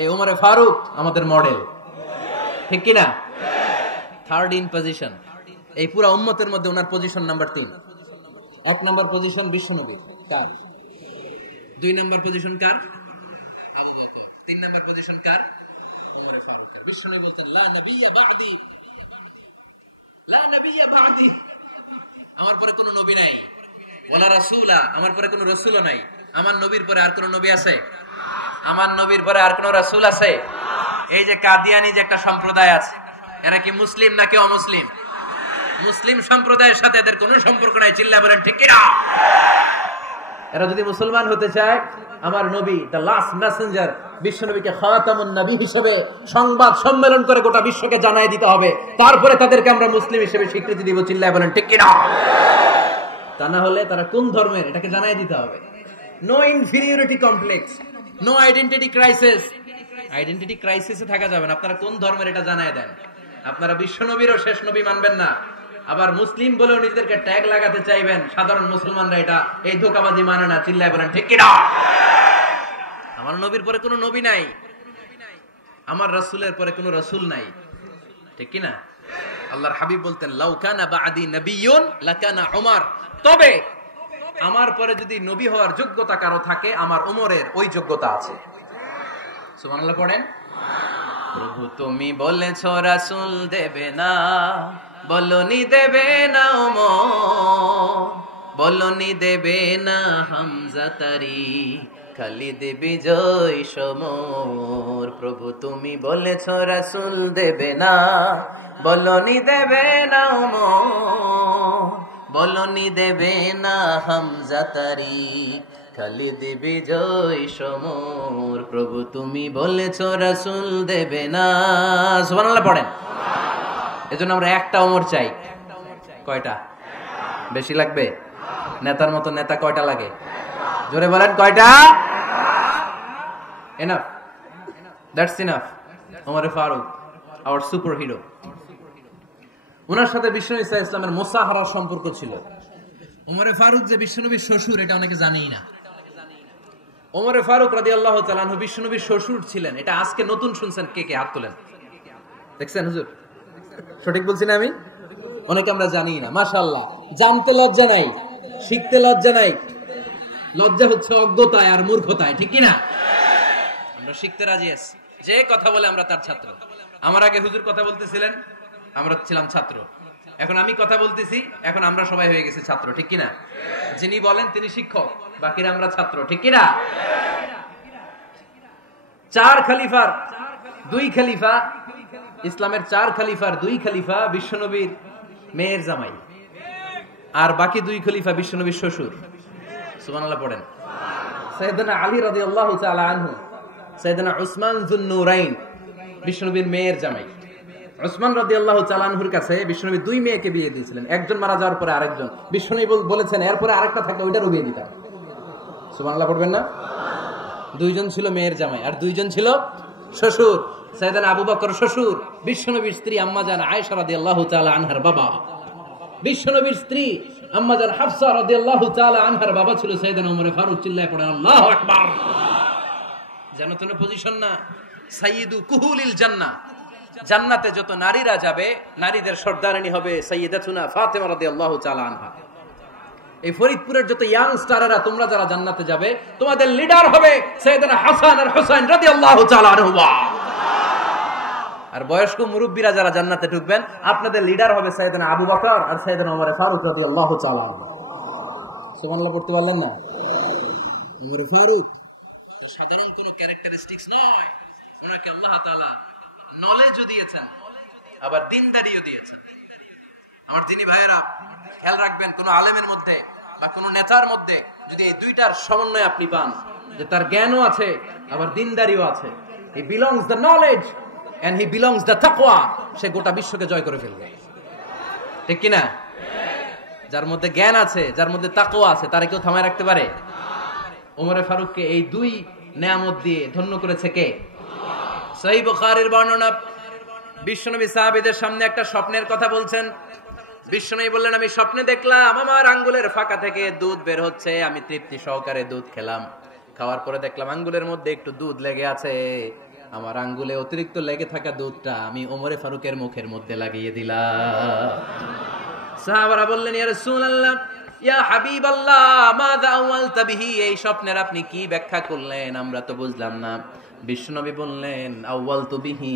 এই ওমরে ফারুক আমাদের মডেল, ঠিক কি না? থার্ড ইন পজিশন এই পুরা উম্মতের মধ্যে। ওনার পজিশন নাম্বার 3। 1 নাম্বার পজিশন বিশ্বনবী কার? 2 নাম্বার পজিশন কার? আবু বকর। 3 নাম্বার পজিশন কার? ওমরে ফারুক। বিশ্বনবী বলতেন লা নবিয়্যা বা'দি, লা নবিয়্যা বা'দি, আমার পরে কোনো নবী নাই। ওয়ালা রাসূলা, আমার পরে কোনো রাসূলও নাই। আমার নবীর পরে আর কোনো নবী আছে? আমার নবীর পরে আর কোনো রাসূল আছে? এই যে কাদিয়ানি যে একটা সম্প্রদায় আছে, এরা কি মুসলিম নাকি অমুসলিম? মুসলিম সম্প্রদায়ের সাথে এদের কোনো সম্পর্ক নাই। চিল্লা বলেন ঠিক কি না? এরা যদি মুসলমান হতে চায়, আমার নবী দ্য লাস্ট মেসেঞ্জার বিশ্ব নবীকে খাতামুন নবী হিসেবে সংবাদ সম্মেলন করে গোটা বিশ্বকে জানাই দিতে হবে, তারপরে তাদেরকে আমরা মুসলিম হিসেবে স্বীকৃতি দিব। চিল্লা বলেন ঠিক কি না? তা না হলে তারা কোন ধর্মের এটাকে জানাই দিতে হবে। No inferiority complex, no identity crisis. Identity ক্রাইসিসে থাকা যাবে না। আপনারা কোন ধর্মের এটা জানায় দেন। আপনারা বিশ্ব নবীরও শেষ নবী মানবেন না, আবার মুসলিম বলেও নিজেদেরকে ট্যাগ লাগাতে চাইবেন। সাধারণ মুসলমানরা এটা এই ধোঁকাবাজি মানে না। চিল্লায় বলেন ঠিক কিনা? আমার নবীর পরে কোনো নবী নাই, আমার রাসূলের পরে কোনো রাসূল নাই, ঠিক কিনা? আল্লাহর হাবিব বলতেন লাউ কানা বাদি নবিয়্যুন লাকানা উমর, তবে আমার পরে যদি নবী হওয়ার যোগ্যতা কারো থাকে আমার উমরের ওই যোগ্যতা আছে। সুবহানাল্লাহ পড়েন। প্রভু তুমি বলেছো রাসূল দেবে না, বলনি দেবে না ওমর, বলনি দেবে না হামজা তারি, খালিদ বিজয় সমর। প্রভু তুমি বলেছো রাসূল দেবে না, বলনি দেবে না ওমর, বলনি দেবে না হামজা তারি, খালিদ বিজয় সমর। প্রভু তুমি বলেছো রাসূল দেবে না। সুবহানাল্লাহ পড়েন। এজন্য আমরা একটা ওমর চাই। কয়টা? বেশি লাগবে? নেতার মতো নেতা কয়টা লাগে? জোরে বলেন কয়টা? Enough, that's enough. Omar Farooq our super hero. ওনার সাথে বিশ্বনবী সাল্লাল্লাহু আলাইহি ওয়াসাল্লামের মুসাহারার সম্পর্ক ছিল। ওমর ফারুক যে বিশ্বনবীর শ্বশুর এটা অনেকে জানেই না। ওমর ফারুক রাদিয়াল্লাহু তাআলা আনহু বিশ্বনবীর শ্বশুর ছিলেন। এটা আজকে নতুন শুনছেন। কে কে হাত তোলেন? দেখছেন হুজুর? সঠিক বলছি না আমি? অনেকে আমরা জানি না। মাশাআল্লাহ, জানতে লজ্জা নাই, শিখতে লজ্জা নাই। লজ্জা হচ্ছে অজ্ঞতায় আর মূর্খতায়, ঠিক কি না? আমরা শিখতে রাজি আছি। যে কথা বলে আমরা তার ছাত্র। আমার আগে হুজুর কথা বলতেছিলেন, আমরা ছিলাম ছাত্র। এখন আমি কথা বলতেছি, এখন আমরা সবাই হয়ে গেছি ছাত্র, ঠিক কি না? যিনি বলেন তিনি শিক্ষক, বাকিরা আমরা ছাত্র, ঠিক কি না? চার খলিফার দুই খলিফা, ইসলামের চার খলিফার দুই খলিফা বিশ্বনবীর মেয়ের জামাই, আর বাকি দুই খলিফা বিশ্বনবীর শ্বশুর। সুবহানাল্লাহ পড়েন। সাইয়েদনা আলী রাদিয়াল্লাহু তাআলা আনহু, সাইয়েদনা উসমান যুন নূরাইন বিশ্বনবীর মেয়ের জামাই। উসমান রাদিয়াল্লাহু তাআলা আনহুর কাছে বিশ্বনবী দুই মেয়েকে বিয়ে দিয়েছিলেন। একজন মারা যাওয়ার পরে আরেকজন। বিশ্বনবী বলেছেন এরপরে আরেকটা থাকলে ওইটারও বিয়ে দিতাম। সুবহানাল্লাহ পড়বেন না? দুইজন ছিল মেয়ের জামাই আর দুইজন ছিল শ্বশুর। সাইয়েদনা আবু বকর শ্বশুর, বিশ্বনবীর স্ত্রী আম্মাজান আয়েশা রাদিয়াল্লাহু তাআলা আনহার বাবা। বিশ্বনবীর স্ত্রী আম্মাজান হাফসা রাদিয়াল্লাহু তাআলা আনহার বাবা ছিল সাইয়েদনা ওমর ফারুক। চিল্লায় পড়েন আল্লাহু আকবার। জানো তো না পজিশন না? সাইয়্যিদু কুহুলিল জান্নাহ। জান্নাতে যত নারীরা যাবে, নারীদের সর্দারিনী হবে সাইয়্যিদাতুনা ফাতেমা রাদিয়াল্লাহু তাআলা আনহা। এই ফরিদপুরের যত ইয়াং স্টাররা তোমরা যারা জান্নাতে যাবে, তোমাদের লিডার হবে সাইয়েদনা হাসান আর হুসাইন রাদিয়াল্লাহু তাআলা আনহুমা। আর বয়স্ক মুরব্বীরা যারা জান্নাতে ঢুকবেন, আপনাদের লিডার হবে সাইয়েদনা আবু বকর আর সাইয়েদনা ওমর ফারুক রাদিয়াল্লাহু তাআলা আনহু। সুবহানাল্লাহ পড়তে পারলেন না? ওমর ফারুক সাধারণ কোনো ক্যারেক্টারিস্টিক্স নয়। ওনাকে আল্লাহ তাআলা নলেজও দিয়েছেন, আবার দ্বীনদারিও দিয়েছেন। আমার যিনি ভাইয়েরা খেয়াল রাখবেন, কোন আলেমের মধ্যে বা কোন নেতার মধ্যে যদি এই দুইটার সমন্বয় আপনি পান, যে তার জ্ঞানও আছে আবার দ্বীনদারিও আছে, he belongs the knowledge and he belongs the তাকওয়া, সে গোটা বিশ্বকে জয় করে ফেলবে, ঠিক কি না? যার মধ্যে জ্ঞান আছে, যার মধ্যে তাকওয়া আছে, তারে কেউ থামায় রাখতে পারে? ওমর ফারুককে এই দুই নেয়ামত দিয়ে ধন্য করেছে কে? সহিহ বুখারীর বর্ণনা, বিশ্বনবী সাহাবীদের সামনে একটা স্বপ্নের কথা বলছেন। বিশ্বনবী বললেন, আমি স্বপ্নে দেখলাম আমার আঙ্গুলের ফাঁকা থেকে দুধ বের হচ্ছে, আমি তৃপ্তি সহকারে দুধ খেলাম। খাওয়ার পরে দেখলাম আঙ্গুলের মধ্যে একটু দুধ লেগে আছে। আমার আঙ্গুলে অতিরিক্ত লেগে থাকা দুধটা আমি ওমর ফারুকের মুখের মধ্যে লাগিয়ে দিলাম। সাহাবারা বললেন, ইয়া রাসূলুল্লাহ, ইয়া হাবিবাল্লাহ, মাযা আওয়ালতা বিহি, এই স্বপ্নের আপনি কি ব্যাখ্যা করলেন, আমরা তো বুঝলাম না। বিশ্বনবী বললেন, আওয়ালতু বিহি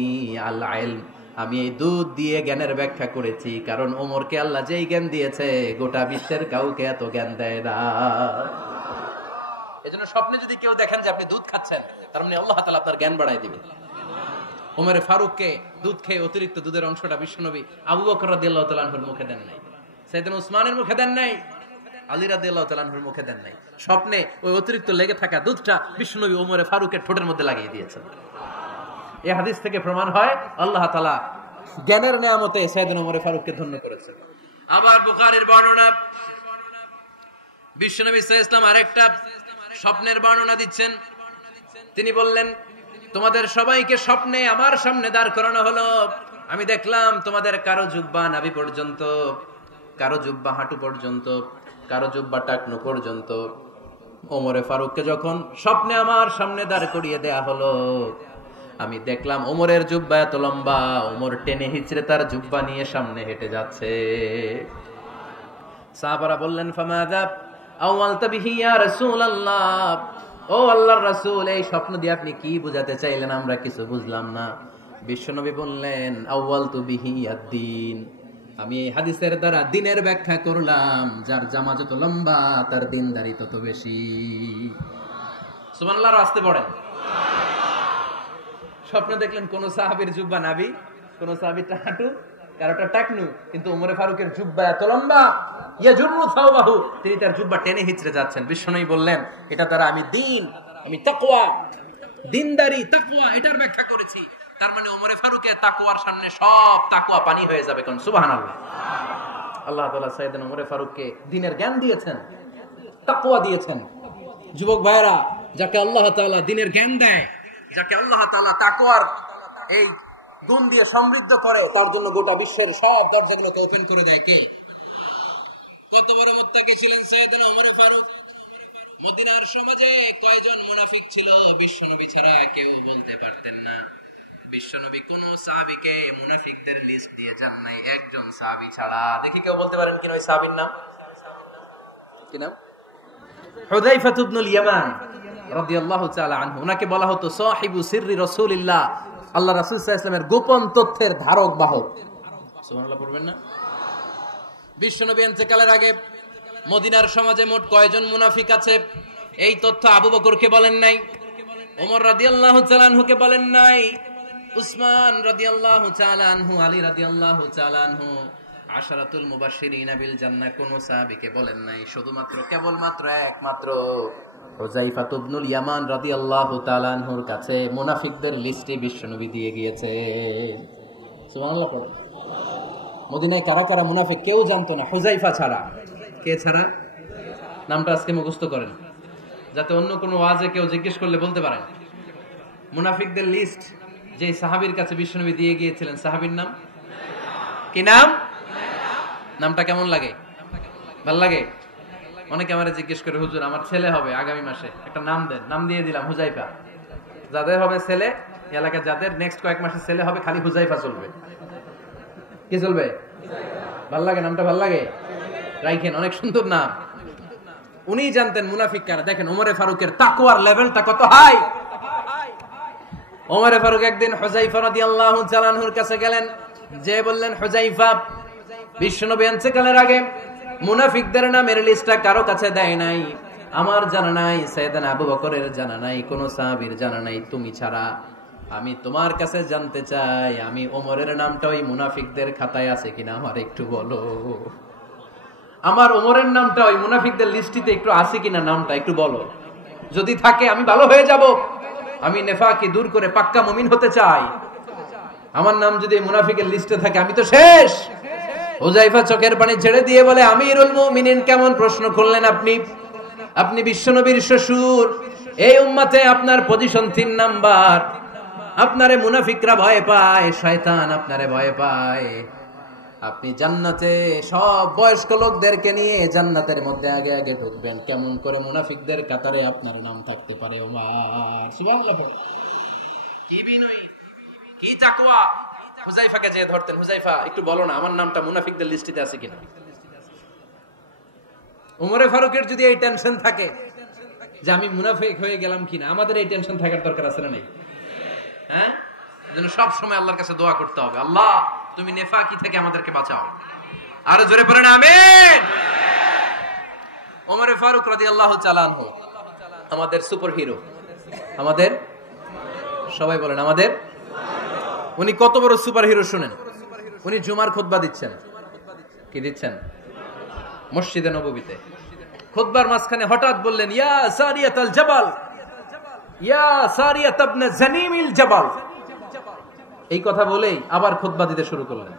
আল ইলম, আমি এই দুধ দিয়ে জ্ঞানের ব্যাখ্যা করেছি, কারণ ওমরকে আল্লাহ যেই জ্ঞান দিয়েছে গোটা বিশ্বের কাউকে এত জ্ঞান দেয় না। এজন্য স্বপ্নে যদি কেউ দেখেন যে আপনি দুধ খাচ্ছেন, তার মানে আল্লাহ তাআলা আপনার জ্ঞান বাড়ায় দিবেন। ওমর ফারুককে দুধ খেয়ে অতিরিক্ত দুধের অংশটা বিশ্বনবী আবু বকর রাদিয়াল্লাহু তাআলা আনহুর মুখে দেন নাই, সাইয়েদনা উসমানের মুখে দেন নাই, আলী রাদিয়াল্লাহু তাআলা আনহুর মুখে দেন নাই। স্বপ্নে ওই অতিরিক্ত লেগে থাকা দুধটা বিশ্বনবী ওমর ফারুকের ঠোঁটের মধ্যে লাগিয়ে দিয়েছেন। এই হাদিস থেকে প্রমাণ হয় আল্লাহ তাআলা জ্ঞানের নিয়ামতে সাইয়েদনা ওমর ফারুককে ধন্য করেছেন। আবার বুখারীর বর্ণনা, বিশ্বনবী সাল্লাল্লাহু আলাইহি ওয়াসাল্লাম আরেকটা স্বপ্নের বর্ণনা দিচ্ছেন। তিনি বললেন, তোমাদের সবাইকে স্বপ্নে আমার সামনে দাঁড় করানো হলো। আমি দেখলাম তোমাদের কারো জুব্বা নাভি পর্যন্ত, কারো জুব্বা হাঁটু পর্যন্ত, কারো জুব্বা টাকনু পর্যন্ত। ওমরে ফারুককে যখন স্বপ্নে আমার সামনে দাঁড় করিয়ে দেয়া হলো, আমি দেখলাম ওমরের জুব্বা এত লম্বা, ওমর টেনে হিচড়ে তার জুব্বা নিয়ে সামনে হেঁটে যাচ্ছে। সাহাবারা বললেন, ফামাযা আওয়ালতা বিহি ইয়া রাসূলুল্লাহ, ও আল্লাহর রাসূল, এই স্বপ্ন দিয়ে আপনি কি বোঝাতে চাইলেন? আমরা কিছু বুঝলাম না। বিশ্বনবী বললেন, আওয়ালতু বিহি আদ-দ্বীন, আমি এই হাদিসের দ্বারা দ্বীনের ব্যাখ্যা করলাম। যার জামা যত লম্বা তার দ্বীনদারি তত বেশি। সুবহানাল্লাহ, আসতে পড়েন। স্বপ্নে দেখলেন কোন সাহাবীর জুব্বা নাভি, কোন সাহাবীর হাঁটু, কারোটা টাকনু, কিন্তু ওমরে ফারুকের জুব্বা এত লম্বা, ইয়াজুরু সাওবাহু, তিনি তার জুব্বা টেনে হিচড়ে যাচ্ছেন। বিশ্বনবী বললেন, এটা দ্বারা আমি দ্বীন, আমি তাকওয়া, দ্বীনদারি, তাকওয়া এটার ব্যাখ্যা করেছি। তার মানে ওমরে ফারুকের তাকওয়ার সামনে সব তাকওয়া পানি হয়ে যাবে। কোন সুবহানাল্লাহ। আল্লাহ তাআলা সাইয়েদনা ওমরে ফারুককে দ্বীনের জ্ঞান দিয়েছেন, তাকওয়া দিয়েছেন। যুবক ভাইরা, যাকে আল্লাহ তাআলা দ্বীনের জ্ঞান দেয়, যাকে আল্লাহ তাআলা তাকওয়ার এই গুণ দিয়ে সমৃদ্ধ করে, তার জন্য গোটা বিশ্বের সব দরজাগুলোকে ওপেন করে দেয় কে? কত বড় মুত্তাকি ছিলেন সাইয়েদনা ওমরে ফারুক। মদিনার সমাজে কয়জন মুনাফিক ছিল বিশ্বনবী ছাড়া কেউ বলতে পারতেন না। বিশ্বনবী কোন সাহাবীকে মুনাফিকদের লিস্ট দিয়ে যান নাই, একজন সাহাবী ছাড়া। দেখি কেউ বলতে পারেন কিনা ওই সাহাবীর নাম? কি নাম? হুযায়ফা ইবনুল ইয়ামান রাদিয়াল্লাহু তাআলা আনহু। উনাকে বলা হতো সাহিবু সিররি রাসূলিল্লাহ, আল্লাহ রাসূল সাল্লাল্লাহু আলাইহি ওয়াসাল্লামের গোপন তথ্যের ধারক বাহক। সুবহানাল্লাহ পড়বেন না? বিশ্বনবী ইন্তেকালের আগে মদিনার সমাজে মোট কয়জন মুনাফিক আছে, এই তথ্য আবু বকরকে বলেন নাই, ওমর রাদিয়াল্লাহু তাআলা আনহুকে বলেন নাই, উসমান রাদিয়াল্লাহু তাআলা আনহু, আলী রাদিয়াল্লাহু তাআলা আনহু, আশারাতুল মুবাশশিরিনা বিল জান্নাহ কোন সাহাবীকে বলেন নাই। শুধুমাত্র কেবলমাত্র একমাত্র হুযায়ফা ইবনুল ইয়ামান রাদিয়াল্লাহু তাআলা আনহুর কাছে মুনাফিকদের লিস্টে বিশ্বনবী দিয়ে গিয়েছে। সুবহানাল্লাহ। মদিনায় কারা কারা মুনাফিক কেউ জানতো না হুযায়ফা ছাড়া। কে ছাড়া? নামটা আজকে মুখস্থ করেন, যাতে অন্য কোনো ওয়াজে কেউ জিজ্ঞেস করলে বলতে পারেন। মুনাফিকদের লিস্ট যে সাহাবীর কাছে বিশ্বনবী দিয়ে গিয়েছিলেন, সাহাবীর নাম কি? নাম? নামটা কেমন লাগে? ভাল লাগে? অনেকে আমারে জিজ্ঞেস করে, হুজুর আমার ছেলে হবে আগামী মাসে, একটা নাম দেন। নাম দিয়ে দিলাম হুযায়ফা। যাদের হবে ছেলে, এলাকায় যাদের নেক্সট কয়েক মাসে ছেলে হবে, খালি হুযায়ফা চলবে। কি চলবে? ভাল লাগে? নামটা ভাল লাগে? রাইখেন, অনেক সুন্দর নাম। উনি জানতেন মুনাফিক কারা। দেখেন ওমরে ফারুকের তাকওয়ার লেভেলটা কত হাই। ওমরে ফারুক একদিন হুযায়ফা রাদিয়াল্লাহু তাআলা আনহুর কাছে গেলেন, যে বললেন, হুযায়ফা, বিশ্বনবী ইন্তেকালের আগে মুনাফিকদের নামের লিস্টটা কারো কাছে দেয় নাই, আমার জানা নাই, সাইয়েদনা আবু বকরের জানা নাই, কোন সাহাবীর জানা নাই, তুমি ছাড়া। আমি তোমার কাছে জানতে চাই, আমি ওমরের নামটা ওই মুনাফিকদের খাতায় আছে কিনা আমার একটু বলো। আমার ওমরের নামটা ওই মুনাফিকদের লিস্টিতে একটু আছে কিনা, নামটা একটু বলো। যদি থাকে আমি ভালো হয়ে যাব, আমি নেফাকি দূর করে পাক্কা মুমিন হতে চাই। আমার নাম যদি মুনাফিকের লিস্টে থাকে আমি তো শেষ। হুযায়ফা চোখের পানি ছেড়ে দিয়ে বলে, আমিরুল মুমিনিন, কেমন প্রশ্ন করলেন আপনি? আপনি বিশ্বনবীর শ্বশুর, এই উম্মতে আপনার পজিশন 3 নাম্বার। আপনারে মুনাফিকরা ভয় পায়, শয়তান আপনারে ভয় পায়। আপনি জান্নাতে সব বয়স্ক লোকদেরকে নিয়ে জান্নাতের মধ্যে আগে আগে ঢুকবেন, কেমন করে মুনাফিকদের কাতারে আপনার নাম থাকতে পারে? ওমর, সুবহানাল্লাহ। কি বিনয়ী, কি তাকওয়া। হুযায়ফাকে যে ধরতেন, হুযায়ফা একটু বলো না আমার নামটা মুনাফিকদের লিস্টিতে আছে কিনা। ওমরে ফারুকের যদি এই টেনশন থাকে যে আমি মুনাফিক হয়ে গেলাম কিনা, আমাদের এই টেনশন থাকার দরকার আছে না? নেই? হ্যাঁ, যেন সব সময় আল্লাহর কাছে দোয়া করতে হবে, আল্লাহ তুমি নেফাকি থেকে আমাদেরকে বাঁচাও। আরো জোরে পড়েন আমিন। ওমরে ফারুক রাদিয়াল্লাহু তাআলা আনহু আমাদের সুপার হিরো, আমাদের সবাই বলেন আমাদের। উনি কত বড় সুপার হিরো শুনেন। উনি জুমার খুতবা দিচ্ছেন। কি দিচ্ছেন? মসজিদে নববীতে। খুতবার মাঝখানে হঠাৎ বললেন, ইয়া সারিয়াতাল জাবাল, ইয়া সারিয়াত ইবনে জানিমিল জাবাল। এই কথা বলেই আবার খুতবা দিতে শুরু করলেন।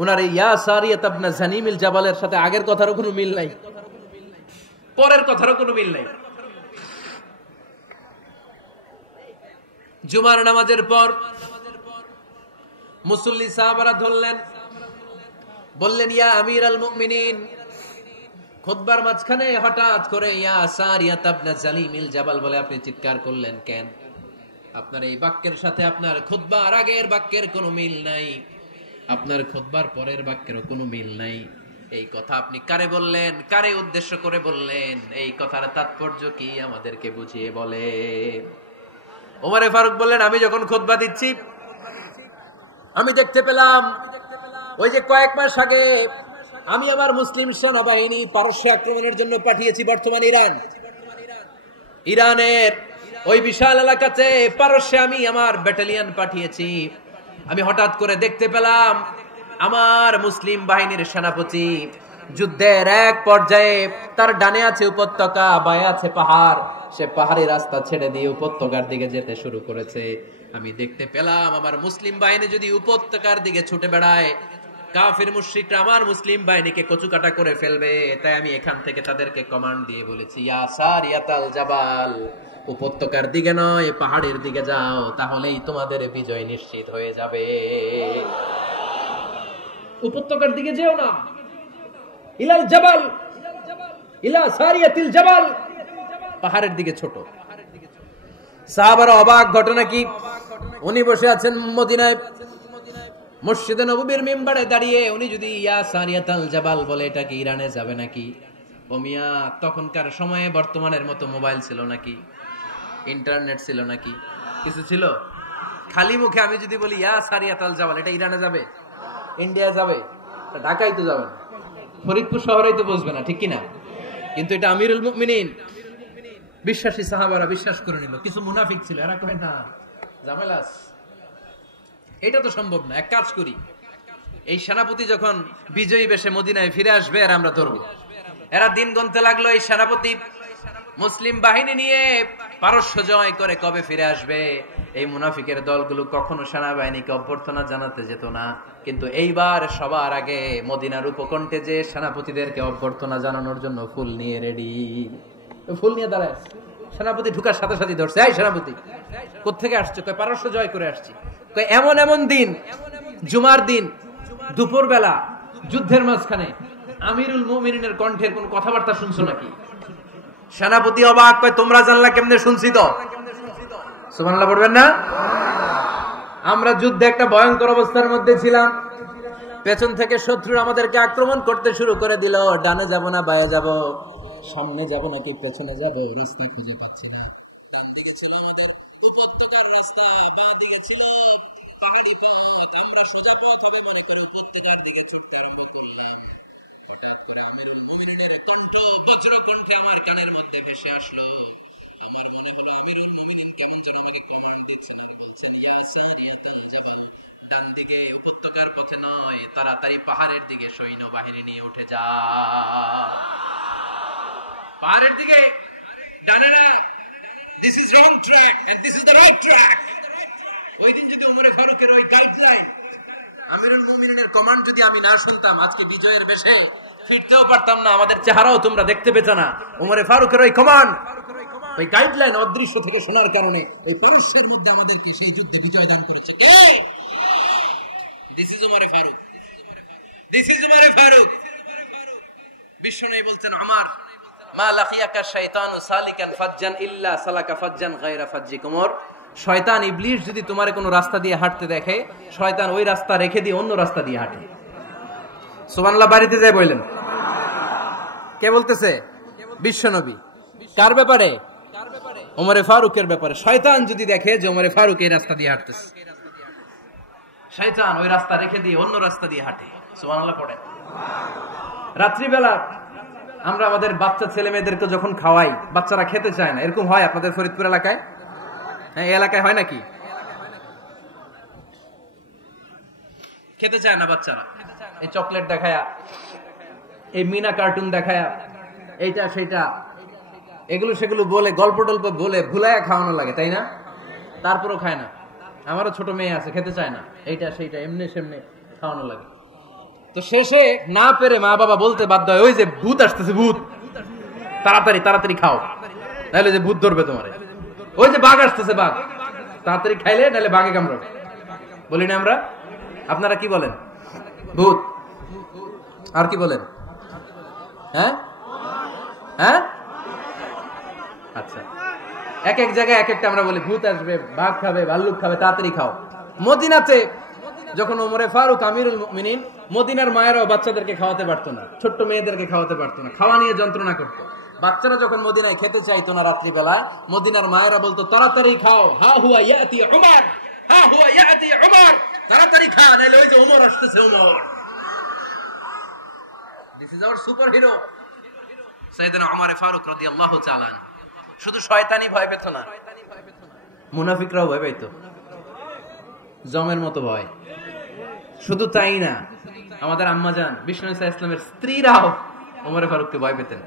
ওনার এই ইয়া সারিয়াত ইবনে জানিমিল জাবালের সাথে আগের কথারও কোনো মিল নাই, পরের কথারও কোনো মিল নাই। জুমার নামাজের পর মুসল্লি সাহাবারা ধরলেন, বললেন, ইয়া আমিরাল মুমিনিন। খুতবার মাঝখানে হঠাৎ করে ইয়া সারিয়াত ইবনে সালিমিল জাবাল বলে আপনি চিৎকার করলেন কেন? আপনার এই বাক্যের সাথে আপনার খুতবার আগের বাক্যের কোনো মিল নাই, আপনার খুতবার পরের বাক্যেরও কোনো মিল নাই। এই কথা আপনি কারে বললেন? কারে উদ্দেশ্য করে বললেন? এই কথার তাৎপর্য কি আমাদেরকে বুঝিয়ে বলে। ওমরে ফারুক বললেন, আমি যখন খুতবা দিচ্ছি আমি দেখতে পেলাম ওই যে কয়েক মাস আগে আমি আমার মুসলিম সেনাবাহিনী পারস্য আক্রমণের জন্য পাঠিয়েছি বর্তমান ইরানের ওই বিশাল এলাকাতে পারস্যে আমি আমার ব্যাটালিয়ন পাঠিয়েছি। আমি হঠাৎ করে দেখতে পেলাম আমার মুসলিম বাহিনীর সেনাপতি যুদ্ধের এক পর্যায়ে তার ডানে আছে উপত্যকা, বায়ে আছে পাহাড়, সে পাহাড়ি রাস্তা ছেড়ে দিয়ে উপত্যকার দিকে যেতে শুরু করেছে। আমি দেখতে পেলাম আমার মুসলিম বাহিনী যদি উপত্যকার দিকে ছুটে বেড়ায়, কাফির মুশরিকরা আমার মুসলিম বাহিনীকে কচুকাটা করে ফেলবে। তাই আমি এখান থেকে তাদেরকে কমান্ড দিয়ে বলেছি, ইয়া সারিয়াতাল জাবাল, উপত্যকার দিকে নয় পাহাড়ের দিকে যাও, তাহলেই তোমাদের বিজয় নিশ্চিত হয়ে যাবে। উপত্যকার দিকে যেও না, ইলাল জাবাল, ইলা সারিয়াতিল জাবাল, পাহাড়ের দিকে ছোট। সাহাবারা অবাক। ঘটনা কি? উনি বসে আছেন মদিনায় মসজিদে নববীর মিম্বারে দাঁড়িয়ে, উনি যদি ইয়া সারিয়াতাল জাবাল বলে, এটা কি ইরানে যাবে নাকি? ও মিয়া, তখনকার সময়ে বর্তমানের মতো মোবাইল ছিল নাকি? ইন্টারনেট ছিল নাকি? কিছু ছিল? খালি মুখে আমি যদি বলি ইয়া সারিয়াতাল জাবাল, এটা ইরানে যাবে? ইন্ডিয়া যাবে? ঢাকায় তো যাবে না, ফরিদপুর শহরেই তো বসবে না, ঠিক কিনা? কিন্তু এটা আমিরুল মুমিনিন বিশ্বাসী সাহাবারা বিশ্বাস করে নিল। কিছু মুনাফিক ছিল, এরা কয় না ঝামেলাস, এটা তো সম্ভব না। এক কাজ করি, এই সেনাপতি যখন বিজয়ী বেশে মদিনায় ফিরে আসবে আর আমরা ধরবো। এরা দিন গুনতে লাগলো, এই সেনাপতি মুসলিম বাহিনী নিয়ে পারস্য জয় করে কবে ফিরে আসবে। এই মুনাফিকের দলগুলো কখনো সেনাবাহিনীকে অভ্যর্থনা জানাতে যেত না, কিন্তু এইবার সবার আগে মদিনার উপকণ্ঠে যে সেনাপতিদেরকে অভ্যর্থনা জানানোর জন্য ফুল নিয়ে রেডি। ফুল নিয়ে দাঁড়ায় সেনাপতি ঢুকার সাথে সাথে ধরছে, এই সেনাপতি কোত্থেকে আসছে? কয় পারস্য জয় করে আসছি। কয় এমন এমন দিন, জুমার দিন দুপুর বেলা যুদ্ধের মাঝখানে আমিরুল মুমিনিনের কণ্ঠের কোন কথাবার্তা শুনছো নাকি? সেনাপতি অবাক। কয় তোমরা জানলা কেমনে? শুনছি তো। সুবহানাল্লাহ পড়বেন না? আমরা যুদ্ধে একটা ভয়ঙ্কর অবস্থার মধ্যে ছিলাম, পেছন থেকে শত্রু আমাদেরকে আক্রমণ করতে শুরু করে দিল। ডানে যাব না বায়ে যাব, সামনে যাব নাকি পেছনে যাব, রাস্তা খুঁজে পাচ্ছি না। ছিল আমাদের উপত্যকার রাস্তা, বাঁ দিকে ছিল পাহাড়ি পথ, আমরা সোজা পথ হবে মনে করে উপত্যকার দিকে ছুটতে আরম্ভ করলাম। হঠাৎ করে আমিরুল মুমিনিনের কণ্ঠ বজ্র কণ্ঠে আমার কানের মধ্যে ভেসে আসলো। আমার মনে হলো আমিরুল মুমিনিন কেমন যেন আমাকে কমান্ড দিচ্ছেন, বলছেন, ইয়া সারিয়াতাল জাবাল, ডান দিকে উপত্যকার পথে নয়, তাড়াতাড়ি পাহাড়ের দিকে সৈন্যবাহিনী নিয়ে উঠে যা। পাহাড়ের দিকে, ডানে না, this is wrong track and this is the right track। ওই দিন যদি ওমরে ফারুকের ওই গাইডলাইন, আমিরুল মুমিনিনের কমান্ড যদি আমি না শুনতাম, আজকে বিজয়ের বেশে ফিরতেও পারতাম না, আমাদের চেহারাও তোমরা দেখতে পেত না। ওমরে ফারুকের ওই কমান্ড, ওই গাইডলাইন অদৃশ্য থেকে শোনার কারণে এই পারস্যের মধ্যে আমাদেরকে সেই যুদ্ধে বিজয় দান করেছে কে? দিস ইজ ওমরে ফারুক, দিস ইজ ওমরে ফারুক। বিশ্বনবী বলছেন, আমার মা লাকিয়াকা শাইতানু সালিকান ফাজ্জান ইল্লা সালাকা ফাজ্জান গায়রা ফাজ্জিক উমর। শয়তান ইবলিস যদি তোমার কোনো রাস্তা দিয়ে হাঁটতে দেখে, শয়তান ওই রাস্তা রেখে দিয়ে অন্য রাস্তা দিয়ে হাঁটে। সুবহানাল্লাহ বাড়িতে যায় বললেন। কে বলতেছে? বিশ্বনবী। কার ব্যাপারে? ওমরে ফারুকের ব্যাপারে। শয়তান যদি দেখে যে ওমরে ফারুক এই রাস্তা দিয়ে হাঁটতেছে, শয়তান ওই রাস্তা রেখে দিয়ে অন্য রাস্তা দিয়ে হাঁটে। সুবহানাল্লাহ পড়ে। রাত্রিবেলা আমরা আমাদের বাচ্চা ছেলে মেয়েদেরকে যখন খাওয়াই, বাচ্চারা খেতে চায় না, এরকম হয় আপনাদের ফরিদপুর এলাকায়? হ্যাঁ, এই এলাকায় হয় নাকি? খেতে চায় না বাচ্চারা, এই চকলেট দেখায়া, এই মিনা কার্টুন দেখায়া, এইটা সেটা এগুলো সেগুলো বলে, গল্প টল্প বলে ভুলায়া খাওয়ানো লাগে, তাই না? তারপরও খায় না। আমারও ছোট মেয়ে আছে, খেতে চায় না, এইটা সেইটা এমনি সেমনি খাওয়ানো লাগে। তো শেষে না পেরে মা বাবা বলতে বাধ্য হয়, ওই যে ভূত আসতেছে, ভূত, তাড়াতাড়ি তাড়াতাড়ি খাও, তাহলে যে ভূত ধরবে তোমারে। ওই যে বাঘ আসতেছে, বাঘ, তাড়াতাড়ি খাইলে নাহলে বাঘে কামড়াবে, বলি না আমরা? আপনারা কি বলেন? ভূত। আর কি বলেন? হ্যাঁ হ্যাঁ, আচ্ছা, এক এক জায়গায় এক একটা আমরা বলি, ভূত আসবে, বাঘ খাবে, ভাল্লুক খাবে, তাড়াতাড়ি খাও। মদিনাতে যখন ওমরে ফারুক আমিরুল মুমিনিন, মদিনার মায়েরাও বাচ্চাদেরকে খাওয়াতে পারতো না, ছোট্ট মেয়েদেরকে খাওয়াতে পারতো না, খাওয়া নিয়ে যন্ত্রণা করতো। বাচ্চারা যখন মদিনায় খেতে চাইতো না রাত্রিবেলা, মদিনার মায়েরা বলতো তাড়াতাড়ি খাও, হা হুয়া ইয়াতি উমর, হা হুয়া ইয়াতি উমর, তাড়াতাড়ি খা, নাইলে ওই যে ওমর আসতেছে, Omar. This is our super hero সাইয়েদনা ওমর ফারুক রাদিয়াল্লাহু তাআলা। শুধু শয়তানি ভয় পেত না, মুনাফিকরাও ভয় পাইতো, জমের মতো ভয়। শুধু তাই না, আমাদের আম্মাজান বিষ্ণু ইসা ইসলামের স্ত্রীরাও ওমর ফারুককে ভয় পেতেন।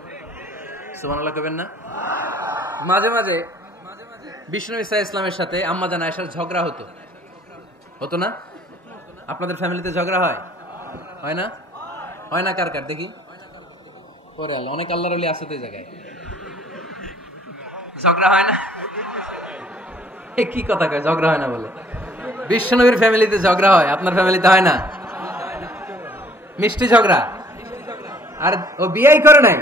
সুবহানাল্লাহ কবেন না? মাঝে মাঝে বিষ্ণু ইসা ইসলামের সাথে আম্মাজান আয়েশার ঝগড়া হতো, হতো না? আপনাদের ফ্যামিলিতে ঝগড়া হয়? হয় না? হয় না? কার কার দেখি? ওরে আল্লাহ, অনেক আল্লাহর ওলি আছে তো এই জায়গায়। ঝগড়া হয় না? কি কথা কয়, ঝগড়া হয় না বলে? বিশ্বনবীর ফ্যামিলিতে ঝগড়া হয়, আপনার ফ্যামিলিতে হয় না? মিষ্টি ঝগড়া। আর ও বিয়েই করে নাই,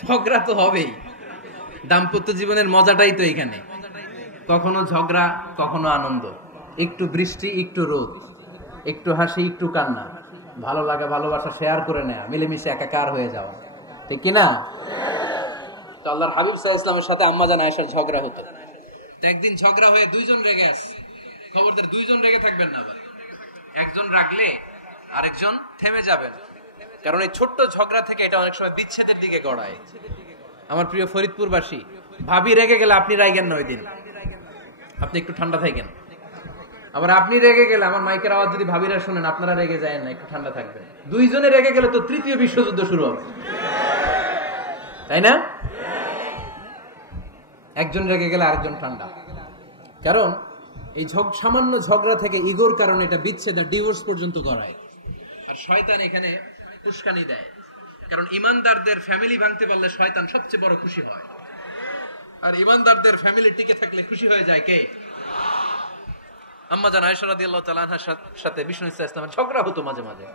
ঝগড়া তো হবেই। দাম্পত্য জীবনের মজাটাই তো এখানে, কখনো ঝগড়া, কখনো আনন্দ, একটু বৃষ্টি, একটু রোদ, একটু হাসি, একটু কান্না, ভালো লাগা, ভালোবাসা শেয়ার করে নেয়া, মিলেমিশে একাকার হয়ে যাওয়া, ঠিক কিনা? তো আল্লাহর হাবিব সাল্লাল্লাহু আলাইহি ওয়াসাল্লামের সাথে আম্মাজান আয়েশার ঝগড়া হতো। তো একদিন ঝগড়া হয়ে দুইজন রেগে আছে, খবরদার দুইজন রেগে থাকবেন না, আবার একজন রাগলে আরেকজন থেমে যাবেন, কারণ এই ছোট্ট ঝগড়া থেকে এটা অনেক সময় বিচ্ছেদের দিকে গড়ায়। আমার প্রিয় ফরিদপুরবাসী, ভাবি রেগে গেলে আপনি রাইগেন না, ওই দিন আপনি একটু ঠান্ডা থাকেন। আবার আপনি রেগে গেলে, আমার মাইকের আওয়াজ যদি ভাবিরা শুনেন, আপনারা রেগে যায় না, একটু ঠান্ডা থাকবেন। দুইজনে রেগে গেলে তো তৃতীয় বিশ্বযুদ্ধ শুরু হবে, তাই না? একজন রেগে গেলে আরেকজন ঠান্ডা, কারণ এই সামান্য ঝগড়া থেকে ইগোর কারণে এটা বিচ্ছেদ, ডিভোর্স পর্যন্ত করায়। আর শয়তান এখানে উস্কানি দেয়, কারণ ইমানদারদের ফ্যামিলি ভাঙতে পারলে শয়তান সবচেয়ে বড় খুশি হয়, আর ইমানদারদের ফ্যামিলি টিকে থাকলে খুশি হয়ে যায় কে? আম্মাজান আয়েশা রাদিয়াল্লাহু তাআলা আনহার সাথে বিষ্ণু ইসা ইসলামের ঝগড়া হতো মাঝে মাঝে।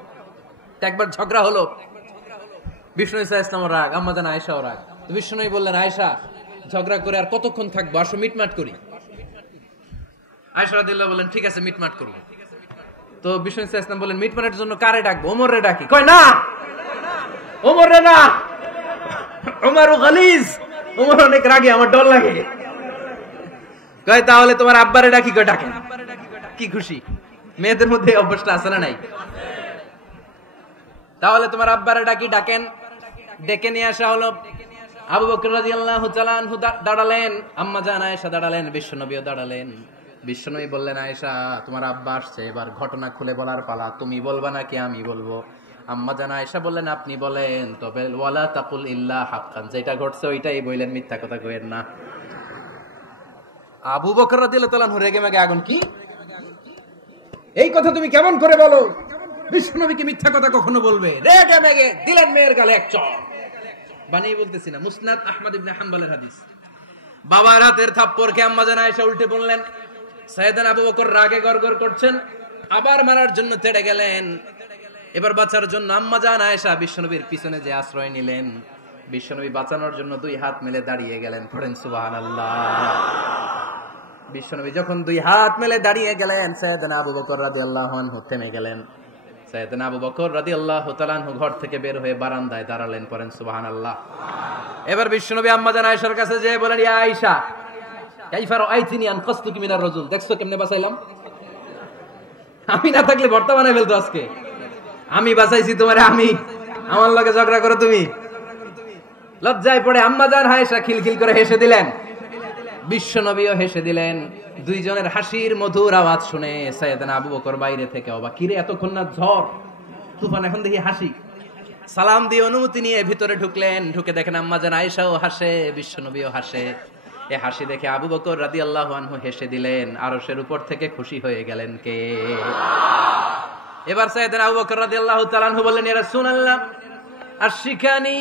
একবার ঝগড়া হলো, বিষ্ণু ইসা ইসলামের রাগ, আম্মাজান আয়েশাও রাগ। তো বিষ্ণুই বললেন, আয়েশা, ঝগড়া করে আর কতক্ষণ থাকবো, আসো মিটমাট করি। আয়েশা রাদিয়াল্লাহু বললেন, ঠিক আছে, মিটমাট করব। তো বিষ্ণু ইসা ইসলাম বললেন, মিটমাটের জন্য কারে ডাকবো? ওমর রে ডাকি। কয় না, ওমর রে না, ওমর গালিজ, ওমর অনেক রাগে, আমার ডর লাগে। কয় তাহলে তোমার আব্বারে ডাকি। কয় ডাকেন। কি খুশি, মেয়েদের মধ্যে অভ্যাসটা আছে না নাই? তাহলে তোমার আব্বারে ডাকি, ডাকেন। ডেকে নিয়ে আসা হলো। আবু বকর রাদিয়াল্লাহু তাআলা আনহু দাঁড়ালেন, আম্মাজান আয়েশা দাঁড়ালেন, বিশ্বনবীও দাঁড়ালেন। বিশ্বনবী বললেন, আয়েশা, তোমার আব্বা আসছে, এবার ঘটনা খুলে বলার পালা, তুমি বলবা নাকি আমি বলবো? আম্মাজান আয়েশা বললেন, আপনি বলেন, তবে ওয়ালা তাকুল ইল্লা হাক্কান, যেটা ঘটছে ওইটাই বললেন, মিথ্যা কথা কইেন না। আবু বকর রাদিয়াল্লাহু তাআলা আনহু রেগে মেগে আগুন। কি এই কথা তুমি কেমন করে বলো? বিশ্বনবীকে মিথ্যা কথা কখনো বলবে? রেগে মেগে দিলেন মেয়ের গালে এক চড়। বানিয়ে বলতেছি না, মুসনাদ আহমদ ইবনে হাম্বলের হাদিস। বাবার হাতের থাপ্পড়কে আম্মাজান আয়েশা উল্টে বললেন। সাইয়েদনা আবু বকর রাগে গড়গড় করছেন, আবার মারার জন্য তেড়ে গেলেন। এবার বাঁচার জন্য আম্মাজান আয়েশা বিশ্বনবীর পিছনে যে আশ্রয় নিলেন, বিশ্বনবী বাঁচানোর জন্য দুই হাত মেলে দাঁড়িয়ে গেলেন। পড়েন সুবহানাল্লাহ। বিশ্বনবী যখন দুই হাত মেলে দাঁড়িয়ে গেলেন, সাইয়েদনা আবু বকর রাদিয়াল্লাহু আনহু থেমে গেলেন। সাইয়েদনা আবু বকর রাদিয়াল্লাহু তাআলা আনহু ঘর থেকে বের হয়ে বারান্দায় দাঁড়ালেন। পড়েন সুবহানাল্লাহ। এবার বিশ্বনবী আম্মাজান আয়েশার কাছে যেয়ে বলেন, ইয়া আয়েশা, কাইফা রাআইতিনি আনকাসতুকি মিনার রাজুল, দেখছো কেমনে বাঁচাইলাম? আমি না থাকলে ভর্তা বানাই ফেলতো আজকে। আমি বাঁচাইছি তোমারে, আমি, আমার লগে ঝগড়া করো তুমি। লজ্জায় পড়ে আম্মাজান আয়েশা খিলখিল করে হেসে দিলেন, বিশ্বনবীও হেসে দিলেন। দুইজনের হাসির মধুর আওয়াজ শুনে সাইয়েদনা আবু বকর বাইরে থেকে অবাক, কিরে এতক্ষণ না ঝড় তুফান, এখন দেখি হাসি। সালাম দিয়ে অনুমতি নিয়ে ভিতরে ঢুকলেন। ঢুকে দেখেন আম্মাজান আয়েশাও হাসে, বিশ্বনবীও হাসে। এ হাসি দেখে আবু বকর রাদিয়াল্লাহু আনহু হেসে দিলেন। আরশের উপর থেকে খুশি হয়ে গেলেন কে? এবার সাইয়েদনা আবু বকর রাদিয়াল্লাহু তাআলা আনহু বললেন, ইয়া রাসূলুল্লাহ, আশিকানি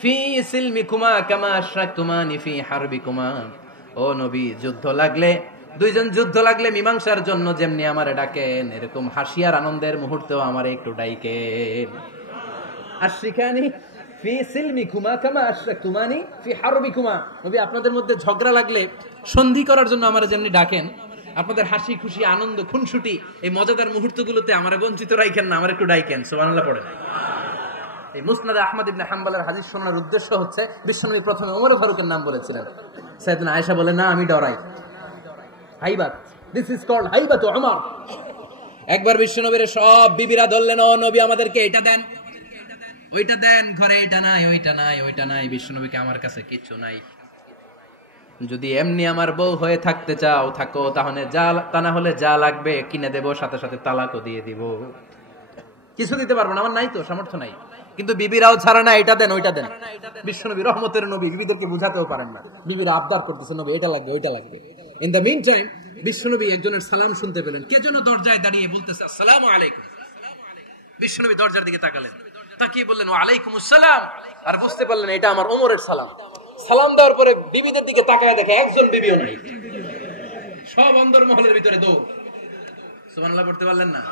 ফি সিলমিকুমা কামা আশরাকতুমানি ফি হারবিকুমা। ও নবী, যুদ্ধ লাগলে, দুইজন যুদ্ধ লাগলে মীমাংসার জন্য যেমনি আমারে ডাকেন, এরকম হাসি আর আনন্দের মুহূর্তেও আমারে একটু ডাকেন। আশরিকানি ফি সিলমিকুমা কামা আশরাকতুমানি ফি হারবিকুমা। নবী, আপনাদের মধ্যে ঝগড়া লাগলে সন্ধি করার জন্য আমারে যেমনি ডাকেন, আপনাদের হাসি খুশি আনন্দ খুনসুটি এই মজাদার মুহূর্তগুলোতে আমারে বঞ্চিত রাখেন না, আমার একটু ডাকেন। সুবহানাল্লাহ পড়েন। এই মুসনাদ আহমদ ইবনে হাম্বলের হাদিস শোনার উদ্দেশ্য হচ্ছে, বিশ্বনবী প্রথমে ওমর ফারুকের নাম বলেছিলেন। সাইয়েদনা আয়েশা বলে, না আমি ডরাই। হাইবাত, দিস ইজ কল্ড হাইবাত ওমর। একবার বিশ্বনবীর সব বিবিরা ধরলেন, ও নবী আমাদেরকে এটা দেন, ওইটা দেন, ঘরে এটা নাই, ওইটা নাই, ওইটা নাই। বিশ্বনবীকে, আমার কাছে কিচ্ছু নাই, যদি এমনি আমার বউ হয়ে থাকতে চাও থাকো, তাহলে যা, তা না হলে যা লাগবে কিনে দেব, সাথে সাথে তালাকও দিয়ে দিব। কিছু দিতে পারবো না, আমার নাই তো, সামর্থ্য নাই। কিন্তু বিবিরাও ছাড়া না, এটা দেন, ওইটা দেন। বিশ্বনবী রহমতের নবী, বিবিদেরকে বুঝাতেও পারেন না, বিবিরা আবদার করতেছে, নবী এটা লাগবে, ওইটা লাগবে। ইন দ্য মিন টাইম বিশ্বনবী একজনের সালাম শুনতে পেলেন, কে যেন দরজায় দাঁড়িয়ে বলতেছে আসসালামু আলাইকুম। বিশ্বনবী দরজার দিকে তাকালেন, তাকিয়ে বললেন ওয়া আলাইকুমুস সালাম, আর বুঝতে পারলেন এটা আমার ওমরের সালাম। সালাম দেওয়ার পরে বিবিদের দিকে তাকায় দেখে একজন বিবিও নাই, সব অন্দর মহলের ভিতরে দৌড়। সুবহানাল্লাহ পড়তে পারলেন না?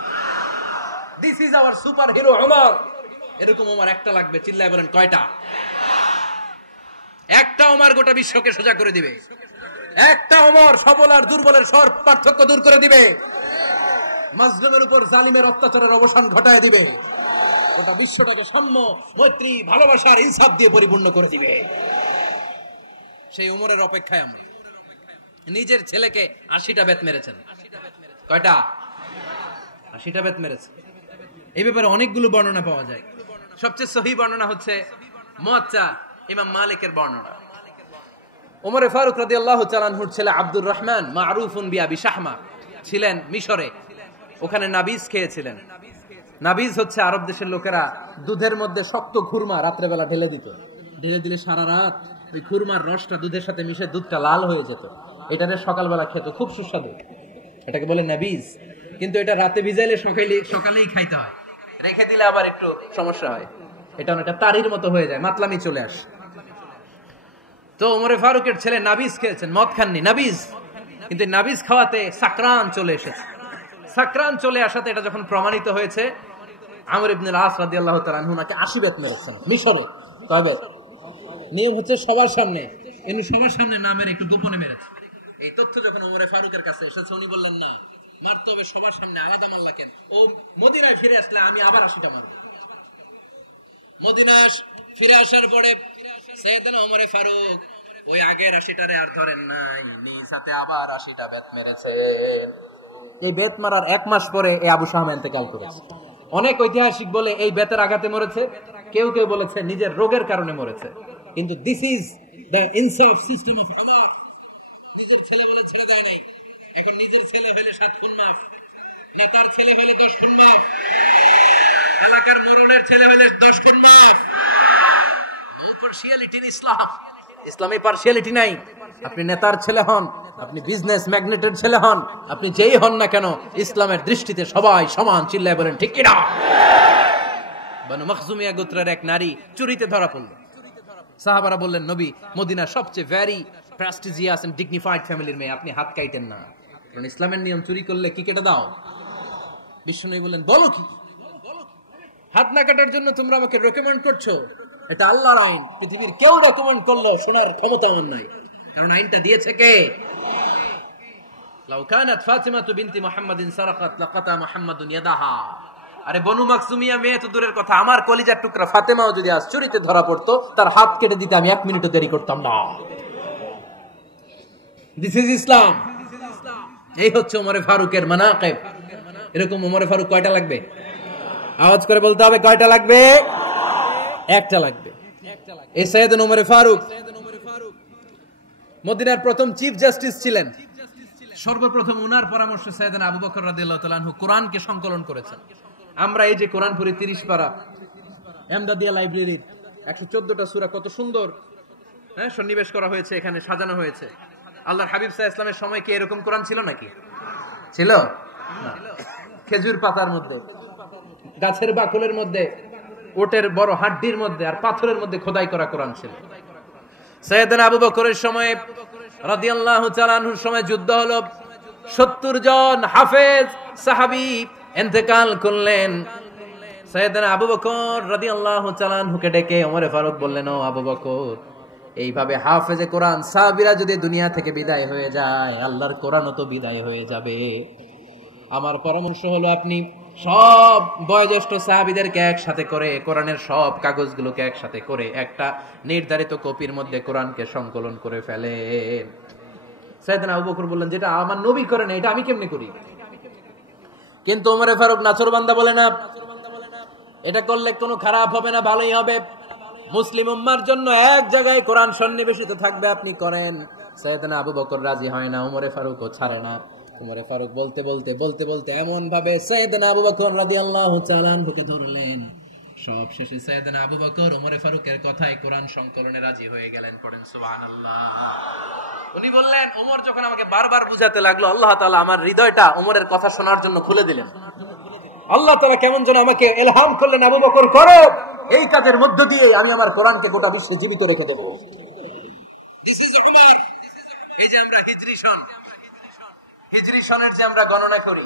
This is our super hero Omar. এরকম ওমর একটা লাগবে, চিল্লায় বলেন কয়টা? একটা ওমর গোটা বিশ্বকে সোজা করে দিবে। একটা ওমর সবল আর দুর্বলের সব পার্থক্য দূর করে দিবে। মাজলুমের উপর জালিমের অত্যাচারের অবসান ঘটায় দিবে। গোটা বিশ্বটাকে সাম্য, মৈত্রী, ভালোবাসার ইনসাফ দিয়ে পরিপূর্ণ করে দিবে। সেই উমরের অপেক্ষায় আমরা। নিজের ছেলেকে 80টা বেত মেরেছেন। কয়টা? 80টা বেত মেরেছেন। এই ব্যাপারে অনেকগুলো বর্ণনা পাওয়া যায়। সবচেয়ে সহি বর্ণনা হচ্ছে মুয়াত্তা ইমাম মালিকের বর্ণনা। ওমর ফারুক রাদিয়াল্লাহু তাআলা আনহুর ছেলে আব্দুর রহমান মারুফুন বিআবি শাহমা ছিলেন মিশরে। ওখানে নাবিজ খেয়েছিলেন। নাবিজ হচ্ছে আরব দেশের লোকেরা দুধের মধ্যে শক্ত খুরমা রাত্রেবেলা ঢেলে দিত। ঢেলে দিলে সারা রাত ওই খুরমার রসটা দুধের সাথে মিশে দুধটা লাল হয়ে যেত। এটারে সকালবেলা খেত, খুব সুস্বাদু। এটাকে বলে নাবিজ। কিন্তু এটা রাতে ভিজাইলে সকালেই খাইতে হয়, রেখে দিলে আবার একটু সমস্যা হয়। এটা অনেকটা তারির মতো হয়ে যায়, মাতলামি চলে আসে। তো ওমরে ফারুকের ছেলে নাবিজ খেয়েছেন, মদ খাননি, নাবিজ। কিন্তু নাবিজ খাওয়াতে সাকরান চলে এসেছে। সাকরান চলে আসাতে এটা যখন প্রমাণিত হয়েছে, আমর ইবনে আস রাদিয়াল্লাহু তাআলা আনহু নাকি 80 বেত মেরেছেন মিশরে। কয় বেত? নিয়ম হচ্ছে সবার সামনে, এমনি সবার সামনে না মেরে একটু গোপনে মেরেছে। এই তথ্য যখন ওমরে ফারুকের কাছে এসেছে, উনি বললেন না, মারতে হবে সবার সামনে, আলাদা মারলা কেন? ও মদিনায় ফিরে আসলে আমি আবার 80টা মারব। মদিনা ফিরে আসার পরে সাইয়েদনা ওমরে ফারুক ওই আগের 80টারে আর ধরেন নাই, নিজ হাতে আবার 80টা বেত মেরেছেন। এই বেত মারার 1 মাস পরে এই আবু শাহমা ইন্তেকাল করেছে। অনেক ঐতিহাসিক বলে এই বেতের আঘাতে মরেছে, কেউ কেউ বলেছে নিজের রোগের কারণে মরেছে। কিন্তু দিস ইজ দ্য ইনসাফ সিস্টেম অফ ওমর। নিজের ছেলে বলে ছেড়ে দেয় নাই। এখন নিজের ছেলে হইলে 7 খুন মাফ, নেতার ছেলে হইলে 10 খুন মাফ, এলাকার মোড়লের ছেলে হইলে 10 খুন মাফ। নো পার্সিয়ালিটি ইন ইসলাম। ইসলামে পার্সিয়ালিটি নাই। আপনি নেতার ছেলে হন, আপনি বিজনেস ম্যাগনেটের ছেলে হন, আপনি যেই হন না কেন, ইসলামের দৃষ্টিতে সবাই সমান। চিল্লায় বলেন ঠিক কি না? বনু মখজুমিয়া গোত্রের এক নারী চুরিতে ধরা পড়ল। সাহাবারা বললেন, নবী, মদিনার সবচেয়ে ভেরি প্রেস্টিজিয়াস এন্ড ডিগনিফাইড ফ্যামিলির মেয়ে, আপনি হাত কাইতেন না, কারণ ইসলামের নিয়ম চুরি করলে কি কেটে দাও। বিশ্বনবী বললেন, বলো কি? হাত না কাটার জন্য তোমরা আমাকে রেকমেন্ড করছো? এটা আল্লাহর আইন। পৃথিবীর কেউ রেকমেন্ড করলো শোনার ক্ষমতা আমার নাই, কারণ আইনটা দিয়েছে কে? লাউ কানাত ফাতিমাতু বিনতি মুহাম্মাদিন সারাকাত লাকাতা মুহাম্মাদুন ইয়াদাহা। আরে বনু মাকসুমিয়া মেয়ে তো দূরের কথা, আমার কলিজার টুকরা ফাতেমাও যদি আজ চুরিতে ধরা পড়তো, তার হাত কেটে দিতে আমি 1 মিনিটও দেরি করতাম না। দিস ইজ ইসলাম। এই হচ্ছে ওমরে ফারুকের মানাকিব। এরকম ওমরে ফারুক কয়টা লাগবে? আওয়াজ করে বলতে হবে, কয়টা লাগবে? একটা লাগবে। এই সাইয়েদনা ওমরে ফারুক মদিনার প্রথম চিফ জাস্টিস ছিলেন। সর্বপ্রথম উনার পরামর্শে সাইয়েদনা আবু বকর রাদিয়াল্লাহু তাআলা আনহু কোরআনকে সংকলন করেছেন। আমরা এই যে কোরআন পড়ি 30 পারা, এমদাদিয়া লাইব্রেরির 114টা সূরা, কত সুন্দর সন্নিবেশ করা হয়েছে, এখানে সাজানো হয়েছে। আল্লাহর হাবিব সাল্লাল্লাহু আলাইহি ওয়াসাল্লামের সময় কি এরকম কোরআন ছিল নাকি? ছিল না। খেজুর পাতার মধ্যে, গাছের বাকলের মধ্যে ওটের বড় হাড্ডির মধ্যে আর পাথরের মধ্যে খোদাই করা কোরআন ছিল। সাইয়েদনা আবু বকরের সময় রাদিয়াল্লাহু তাআলা আনহুর সময় যুদ্ধ হলো, 70 জন হাফেজ সাহাবী ইন্তেকাল করলেন। সাইয়েদনা আবু বকর রাদিয়াল্লাহু তাআলা আনহুকে ডেকে ওমর ফারুক বললেন, ও আবু বকর, এইভাবে হাফেজে কোরআন সাহাবীরা যদি দুনিয়া থেকে বিদায় হয়ে যায়, আল্লাহর কোরআনও তো বিদায় হয়ে যাবে। আমার পরামর্শ হলো আপনি সব বয়োজ্যেষ্ঠ সাহাবীদেরকে একসাথে করে কোরআনের সব কাগজগুলোকে একসাথে করে একটা নির্ধারিত কপির মধ্যে কোরআনকে সংকলন করে ফেলেন। সাইয়েদনা আবু বকর বললেন, যেটা আমার নবী করে না, এটা আমি কেমনে করি? কিন্তু ওমর ফারুক নাছরবান্দা বলে না, এটা করলে কোনো খারাপ হবে না, ভালোই হবে। মুসলিম উম্মার জন্য এক জায়গায় কোরআন সন্নিবেশিত থাকবে, আপনি করেন। সাইয়েদনা আবু বকর রাজি হয় না, ওমর ফারুকও ছাড়ে না। ওমর ফারুক বলতে বলতে বলতে বলতে এমন ভাবে সাইয়েদনা আবু বকর রাদিয়াল্লাহু তাআলা আনহুকে ধরলেন, সব শেষে সাইয়েদনা আবু বকর ওমর ফারুকের কথায় কোরআন সংকলনে রাজি হয়ে গেলেন। পড়েন সুবহানাল্লাহ। উনি বললেন, ওমর যখন আমাকে বারবার বুঝাতে লাগলো, আল্লাহ তাআলা আমার হৃদয়টা ওমরের কথা শোনার জন্য খুলে দিলেন। আল্লাহ তাআলা কেমন যেন আমাকে ইলহাম করলেন, আবু বকর করো, এই কাজের মধ্য দিয়ে আমি আমার কোরআনকে গোটা বিশ্বে জীবিত রেখে দেব। This is Umar. এই যে আমরা হিজরি সনের যে আমরা গণনা করি,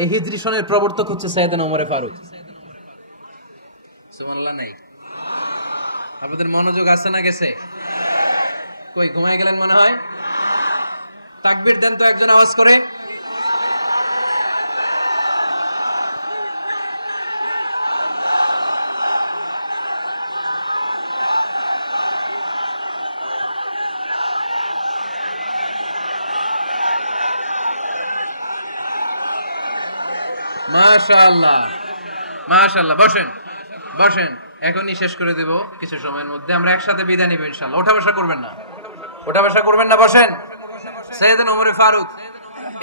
এই হিজরি সনের প্রবর্তক হচ্ছে সাইয়েদনা ওমর ফারুক। সুবহানাল্লাহ নাই? আপনাদের মনোযোগ আছে না গেছে? কই ঘুমায় গেলেন মনে হয়? তাকবীর দেন তো একজন আওয়াজ করে। মাশাআল্লাহ মাশাআল্লাহ। বসেন বসেন, এখনই শেষ করে দেব কিছু সময়ের মধ্যে। আমরা একসাথে বিদায় নিব ইনশাআল্লাহ। ওঠা বসা করবেন না, ওঠা বসা করবেন না, বসেন। সাইয়েদনা ওমর ফারুক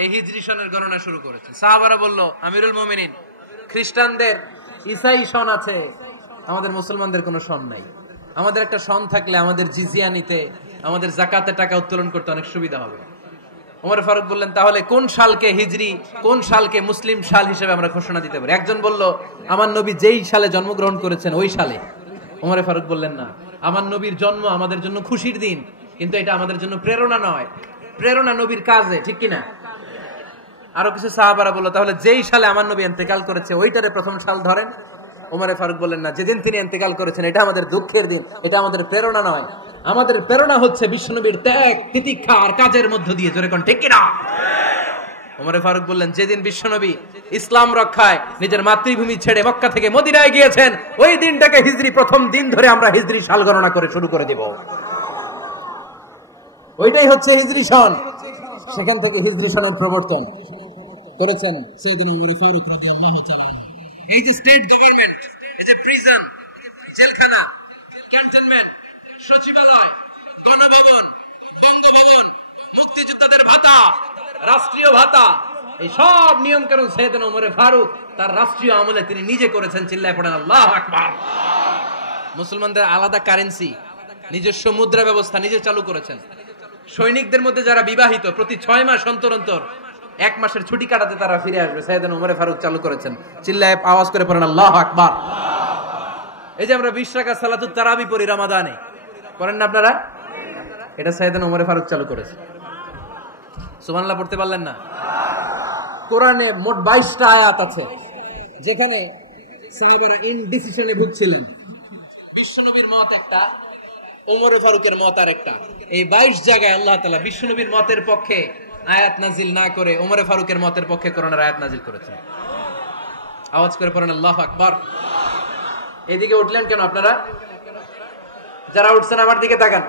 এই হিজরি সনের গণনা শুরু করেছেন। সাহাবারা বলল, আমিরুল মুমিনিন, খ্রিস্টানদের ঈসাই সন আছে, আমাদের মুসলমানদের কোনো সন নাই। আমাদের একটা সন থাকলে আমাদের জিজিয়া নিতে, আমাদের যাকাতের টাকা উত্তোলন করতে অনেক সুবিধা হবে। ওমর ফারুক বললেন, তাহলে কোন সালকে হিজরি, কোন সালকে মুসলিম সাল হিসেবে আমরা ঘোষণা দিতে পারি? একজন বলল, আমার নবী যেই সালে জন্মগ্রহণ করেছেন ওই সালে। ওমর ফারুক বললেন, না, আমার নবীর জন্ম আমাদের জন্য খুশির দিন, কিন্তু এটা আমাদের জন্য প্রেরণা নয়, প্রেরণা নবীর কাজে, ঠিক কিনা? আরো কিছু সাহাবারা বলল, তাহলে যেই সালে আমার নবী ইন্তেকাল করেছে ওইটারে প্রথম সাল ধরেন। ওমর ফারুক বললেন, না, যেদিন তিনি ইন্তেকাল করেছেন এটা আমাদের দুঃখের দিন, এটা আমাদের প্রেরণা নয়। আমাদের প্রেরণা হচ্ছে বিশ্বনবীর ত্যাগ, তিতিক্ষা আর কাজের মধ্য দিয়ে, জোরে কোন ঠিক কিনা? ওমর ফারুক বললেন, যেদিন বিশ্বনবী ইসলাম রক্ষায় নিজের মাতৃভূমি ছেড়ে মক্কা থেকে মদিনায় গিয়েছেন, ওই দিনটাকে হিজরি প্রথম দিন ধরে আমরা হিজরি সাল গণনা করে শুরু করে দেব। ওইটাই হচ্ছে হিজরি সন। সেখান থেকে হিজরি সনের প্রবর্তন করেছেন সাইয়েদনা ওমর ফারুক রাদিয়াল্লাহু তাআলা। এই যে স্টেট গভর্নমেন্ট, এই যে প্রিজন, জেলখানা, ক্যান্টনমেন্ট, সচিবালয়, গণভবন, বঙ্গভবন, মুক্তিযোদ্ধাদের ভাতা, রাষ্ট্রীয় ভাতা, এই সব নিয়ম কানুন সাইয়েদনা ওমর ফারুক তার রাষ্ট্রীয় আমলে তিনি নিজে করেছেন। চিল্লায় পড়েন আল্লাহু আকবার। মুসলমানদের আলাদা কারেন্সি, নিজস্ব মুদ্রা ব্যবস্থা নিজে চালু করেছেন। সৈনিকদের মধ্যে যারা বিবাহিত, প্রতি 6 মাস অন্তর অন্তর 1 মাসের ছুটি কাটাতে তারা ফিরে আসবে, সাইয়েদনা ওমর ফারুক চালু করেছেন। চিল্লায় আওয়াজ করে পড়েন আল্লাহু আকবার। এই যে আমরা 20 রাকাত সালাতুত তারাবি পড়ি রমাদানে, করেন না আপনারা? এটা সাইয়েদনা ওমর ফারুক চালু করেছে। সুবহানাল্লাহ পড়তে পারলেন না? কোরআনে মোট 22টা আয়াত আছে যেখানে সাহাবারা ইনডিসিশনে ভুগছিলেন। বিশ্বনবীর মত একটা, ওমর ফারুকের মত আরেকটা। এই 22 জায়গায় আল্লাহ তাআলা বিশ্বনবীর মতের পক্ষে আয়াত নাজিল না করে ওমর ফারুকের মতের পক্ষে কোরআনের আয়াত নাজিল করেছেন। আওয়াজ করে পড়েন আল্লাহু আকবার। এদিকে উঠলেন কেন আপনারা? যারা উঠছেন আমার দিকে তাকান।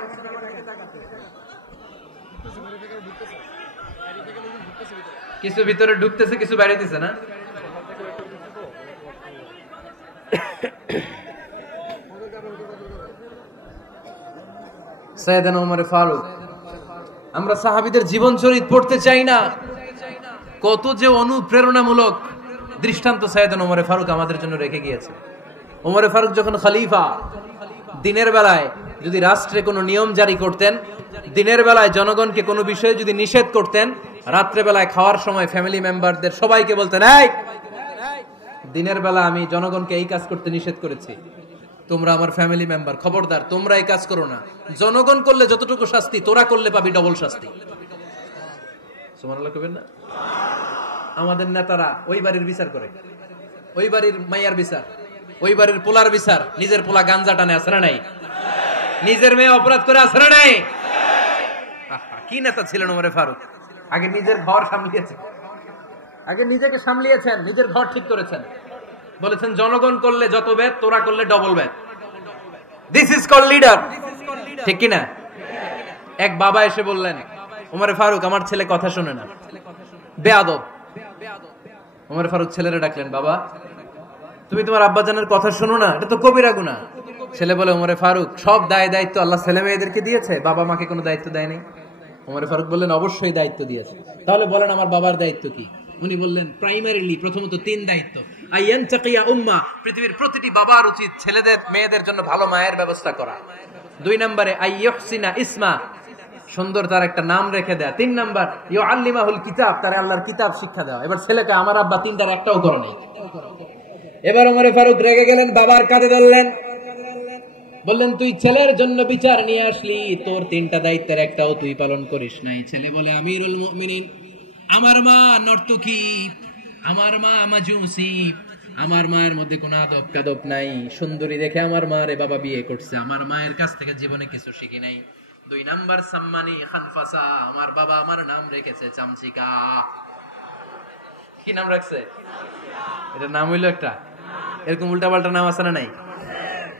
কিছু ভিতরে ঢুকতেছে, কিছু বাইরে দিছে না? সাইয়েদনা ওমর ফারুক, আমরা সাহাবীদের জীবন চরিত পড়তে চাই না, কত যে অনুপ্রেরণামূলক দৃষ্টান্ত সাইয়েদনা ওমর ফারুক আমাদের জন্য রেখে গিয়েছে। ওমর ফারুক যখন খলিফা, দিনের বেলায় যদি রাষ্ট্রে কোনো নিয়ম জারি করতেন, দিনের বেলায় জনগণকে কোনো বিষয়ে যদি নিষেধ করতেন, রাত্রে বেলায় খাওয়ার সময় ফ্যামিলি মেম্বারদের সবাইকে বলতেন, এই দিনের বেলা আমি জনগণকে এই কাজ করতে নিষেধ করেছি, তোমরা আমার ফ্যামিলি মেম্বার, খবরদার তোমরা এই কাজ করো না। জনগণ করলে যতটুকু শাস্তি, তোরা করলে পাবি ডবল শাস্তি। সুবহানাল্লাহ কইবেন না? আমাদের নেতারা ওই বাড়ির বিচার করে, ওই বাড়ির মাইয়ার বিচার, ওই বাড়ির পোলার বিচার, নিজের পোলা গাঞ্জা টানে আছে না নাই? নিজের মেয়ে অপরাধ করে আছে না নাই? কি নেতা ছিলেন ওমরে ফারুক! আগে নিজের ঘর সামলিয়েছেন, আগে নিজেকে সামলিয়েছেন, নিজের ঘর ঠিক করেছেন। বলেছেন জনগণ করলে যত বেদ, তোরা করলে double Veda. This is call leader, ঠিক কিনা? এক বাবা এসে বললেন, ওমরে ফারুক আমার ছেলে কথা শোনে না, বেয়াদব। ওমরে ফারুক ছেলেরে ডাকলেন, বাবা তুমি তোমার আব্বাজানের কথা শোনো না, এটা তো কবিরা গুনাহ। ছেলে বলে, ওমরে ফারুক সব দায় দায়িত্ব আল্লাহ ছেলে মেয়েদেরকে দিয়েছে, বাবা মাকে কোনো দায়িত্ব দেয়নি। ওমরে ফারুক বললেন, অবশ্যই দায়িত্ব দিয়েছে। তাহলে বলেন আমার বাবার দায়িত্ব কি? উনি বললেন, প্রাইমারিলি প্রথমত 3 দায়িত্ব। আইয়ানতাকিয়া উম্মাহ, পৃথিবীর প্রতিটি বাবার উচিত ছেলেদের মেয়েদের জন্য ভালো মায়ের ব্যবস্থা করা। 2 নম্বরে আইয়ুহসিনা ইসমা, সুন্দর তার একটা নাম রেখে দেয়া। 3 নাম্বার ইউআল্লিমাহুল কিতাব, তার আল্লাহর কিতাব শিক্ষা দেওয়া। এবার ছেলেকে আমার আব্বা 3টার একটাও করে নাই। এবার ওমরে ফারুক রেগে গেলেন, বাবার কাঁধে ধরলেন, বললেন তুই ছেলের জন্য বিচার নিয়ে আসলি, তোর 3টা দায়িত্বের একটাও তুই পালন করিস নাই। ছেলে বলে, আমিরুল মুমিনিন, আমার মা নর্তকী, আমার মা মাজুসি, আমার মায়ের মধ্যে কোনো আদব কাদব নাই, সুন্দরী দেখে আমার মা রে বাবা বিয়ে করছে, আমার মায়ের কাছ থেকে জীবনে কিছু শিখি নাই। 2 নাম্বার সাম্মানি খানফাসা, আমার বাবা আমার নাম রেখেছে চামচিকা। কি নাম রাখছে? এটা নাম হইলো একটা, এরকম উল্টা পাল্টা নাম আছে না নাই?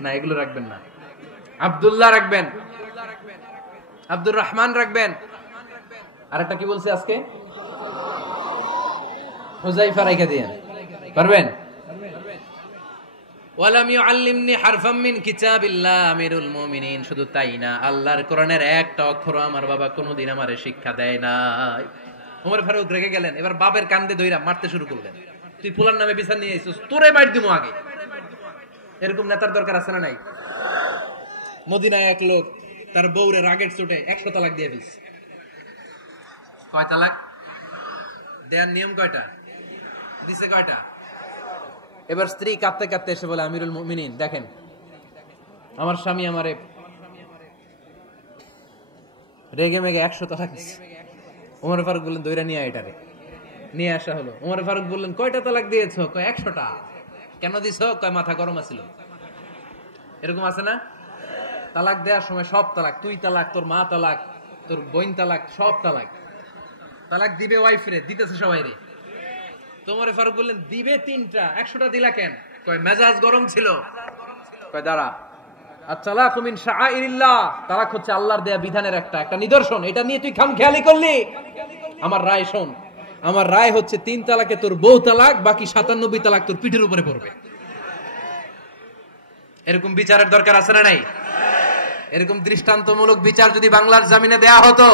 না, এগুলো রাখবেন না। আব্দুল্লাহ রাখবেন, আব্দুর রহমান রাখবেন। আরেকটা কি বলছে আজকে? হুযায়ফা রেখে দিয়েন, পারবেন? ওয়ালাম ইউআল্লিমনি হারফাম মিন কিতাবিল্লাহ, আমিরুল মুমিনিন। শুধু তাই না, আল্লাহর কোরআনের একটা অক্ষর আমার বাবা কোনোদিন আমারে শিক্ষা দেয় নাই। ওমর ফারুক রেগে গেলেন, এবার বাপের কান্দে ধইরা মারতে শুরু করলেন। তুই ফুলার নামে বিচার নিয়ে আইছিস, তোরে মার দিমু আগে। এরকম নেতার দরকার আছে না নাই? মদিনায় এক লোক তার বউরে রাগের চোটে 100 তালাক দিয়ে ফেলছে। কয় তালাক দেয়ার নিয়ম? কয়টা দিছে? কয়টা? এবার স্ত্রী কাঁদতে কাঁদতে এসে বলে, আমিরুল মুমিনিন দেখেন, আমার স্বামী আমারে রেগে মেগে 100 তালাক দিছে। ওমর ফারুক বললেন, দইরা নিয়ে এটারে। নিয়ে আসা হলো। ওমর ফারুক বললেন, কয়টা তালাক দিয়েছো? কয় 100টা। কেন দিছো? কয় মাথা গরম আছিল। এরকম আছে না? তালাক দেওয়ার সময় সব তালাক, তুই তালাক, তোর মা তালাক, তোর বোন তালাক, সব তালাক। তালাক দিবে ওয়াইফ রে, দিতেছে সবাই রে। তোমার ফারুক বললেন, দিবে 3টা, 100টা দিলা কেন? কয় মেজাজ গরম ছিল। কয় দাঁড়া, আত-তালাকু মিন শাআইরিল্লাহ, তালাক হচ্ছে আল্লাহর দেয়া বিধানের একটা নিদর্শন, এটা নিয়ে তুই খামখেয়ালি করলি। আমার রায় শোন, আমার রায় হচ্ছে 3 তালাকে তোর বউ তালাক, বাকি 97 তালাক তোর পিঠের উপরে পড়বে। এরকম বিচারের দরকার আছে না নাই? এরকম দৃষ্টান্তমূলক বিচার যদি বাংলার জমিনে দেয়া হতো,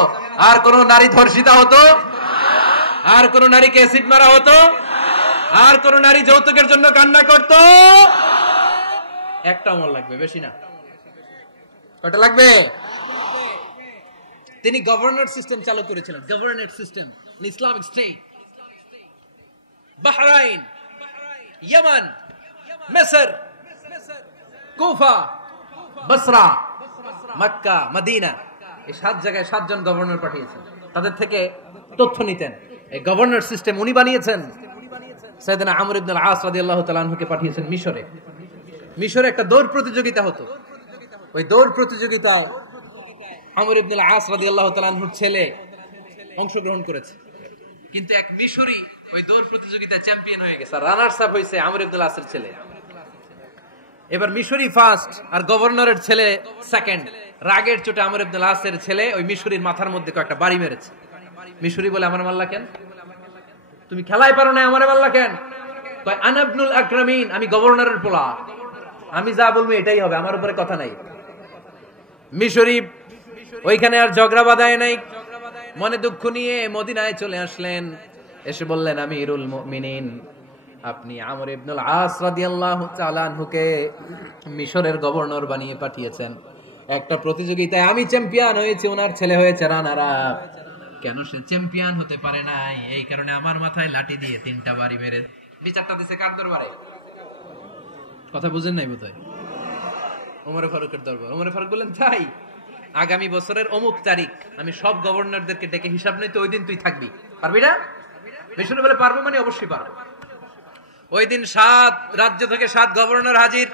আর কোন নারী ধর্ষিতা হতো? আর কোন নারীকে অ্যাসিড মারা হতো? আর কোন নারী যৌতুকের জন্য কান্না করত? একটা আমল লাগবে, বেশি না। কয়টা লাগবে? তিনি গভর্নর সিস্টেম চালু করেছিলেন, governor system, Islamic state. Bahrain, Yemen, মিসর, কুফা, বসরা, মক্কা, মদিনা, এই 7 জায়গায় 7 জন গভর্নর পাঠিয়েছেন। তাদের থেকে তথ্য নিতেন। এই গভর্নর সিস্টেম উনি বানিয়েছেন। সাইয়েদনা আমর ইবনে আল-আস রাদিয়াল্লাহু তাআলা আনহুকে পাঠিয়েছেন মিশরে। মিশরে একটা দৌড় প্রতিযোগিতা হতো। ওই দৌড় প্রতিযোগিতায় আমর ইবনে আল-আস রাদিয়াল্লাহু তাআলা আনহুর ছেলে অংশগ্রহণ করেছে। কিন্তু এক মিশরি ওই দৌড় প্রতিযোগিতায় চ্যাম্পিয়ন হয়ে গেছে, রানার্স আপ হয়েছে আমর ইবনে আল-আসের ছেলে। এবার মিশরি ফার্স্ট আর গভর্নরের ছেলে সেকেন্ড। রাগের চোটে আমর ইবনে আল-আসের ছেলে ওই মিশরির মাথার মধ্যে কয়েকটা বাড়ি মেরেছে। মিশরি বলে, আমার মাল্লা কেন? তুমি খেলাই পারো না, আমারে মাল্লা কেন? কয়, আনা ইবনুল আকরামিন, আমি গভর্নরের পোলা, আমি যা বলবো এটাই হবে, আমার উপরে কথা নাই। মিশরি ওইখানে আর ঝগড়া বাঁধায় নাই, মনে দুঃখ নিয়ে মদিনায় চলে আসলেন। এসে বললেন, আমিরুল মুমিনিন, আপনি আমর ইবনে আল-আস রাদিয়াল্লাহু তাআলা আনহুকে মিশরের গভর্নর বানিয়ে পাঠিয়েছেন। একটা প্রতিযোগিতায় আমি চ্যাম্পিয়ন হয়েছি, ওনার ছেলে হয়েছে রানার আপ। কেন সে চ্যাম্পিয়ন হতে পারে নাই? এই কারণে আমার মাথায় লাঠি দিয়ে 3টা বাড়ি মেরে বিচারটা দিছে কার দরবারে? কথা বুঝেন নাই বোধহয়। ওমরে ফারুকের দরবার। ওমরে ফারুক বললেন, তাই আগামী বছরের অমুক তারিখ আমি সব গভর্নরদেরকে ডেকে হিসাব নেই, তো ওই দিন তুই থাকবি, পারবি না? মিশরে বলে পারবো, মানে অবশ্যই পারবো। ওই দিন 7 রাজ্য থেকে 7 গভর্নর হাজির,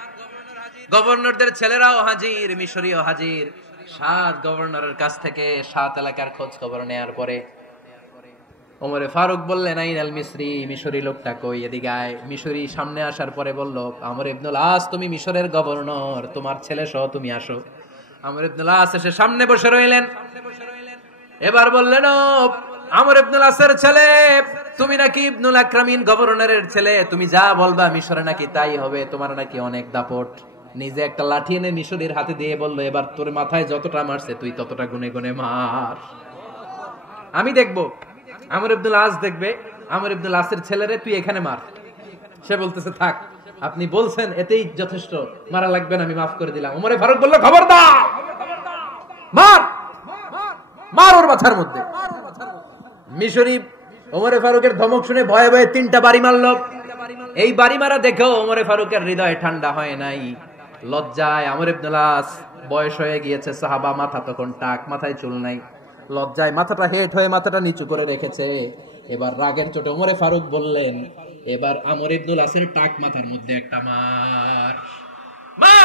গভর্নরদের ছেলেরাও হাজির, মিশরীয় হাজির। 7 গভর্নরের কাছ থেকে 7 এলাকার খোঁজ খবর নেয়ার পরে ওমরে ফারুক বললেন, আইনাল মিসরি, মিশরি লোকটা কই, এদিকে আয়। মিশরি সামনে আসার পরে বলল, আমর ইবনুল আস, তুমি মিশরের গভর্নর, তোমার ছেলে সহ তুমি আসো। আমর ইবনুল আস এসে সামনে বসে রইলেন। এবার বললেন, ও আমর ইবনুল আসের ছেলে, তুমি নাকি ইবনুল আকরামিন গভর্নরের ছেলে, তুমি যা বলবা মিশরে নাকি তাই হবে, তোমার নাকি অনেক দাপট। নিজে একটা লাঠি এনে মিশরীর হাতে দিয়ে বলল, এবার তোর মাথায় যতটা মারছে তুই ততটা গুনে গুনে মার, আমি দেখবো। আমর ইবনুল আস দেখবে, আমর ইবনুল আসের ছেলেরে তুই এখানে মার। সে বলতেছে, থাক, আপনি বলছেন এতেই যথেষ্ট, মারা লাগবে না, আমি মাফ করে দিলাম। ওমরে ফারুক বলল, খবরদার, মার, মার ওর মাথার মধ্যে। মিশরি ওমরে ফারুকের ধমক শুনে ভয়ে ভয়ে 3টা বাড়ি মারল। এই বাড়ি মারা দেখেও ওমরে ফারুকের হৃদয় ঠান্ডা হয় নাই। লজ্জায় আমর ইবনুল আস, বয়স হয়ে গিয়েছে সাহাবা, মাথা তখন টাক, মাথায় চুল নাই, লজ্জায় মাথাটা হেট হয়ে মাথাটা নিচু করে রেখেছে। এবার রাগের চোটে ওমরে ফারুক বললেন, এবার আমর ইবনুল আসের টাক মাথার মধ্যে একটা মার। মা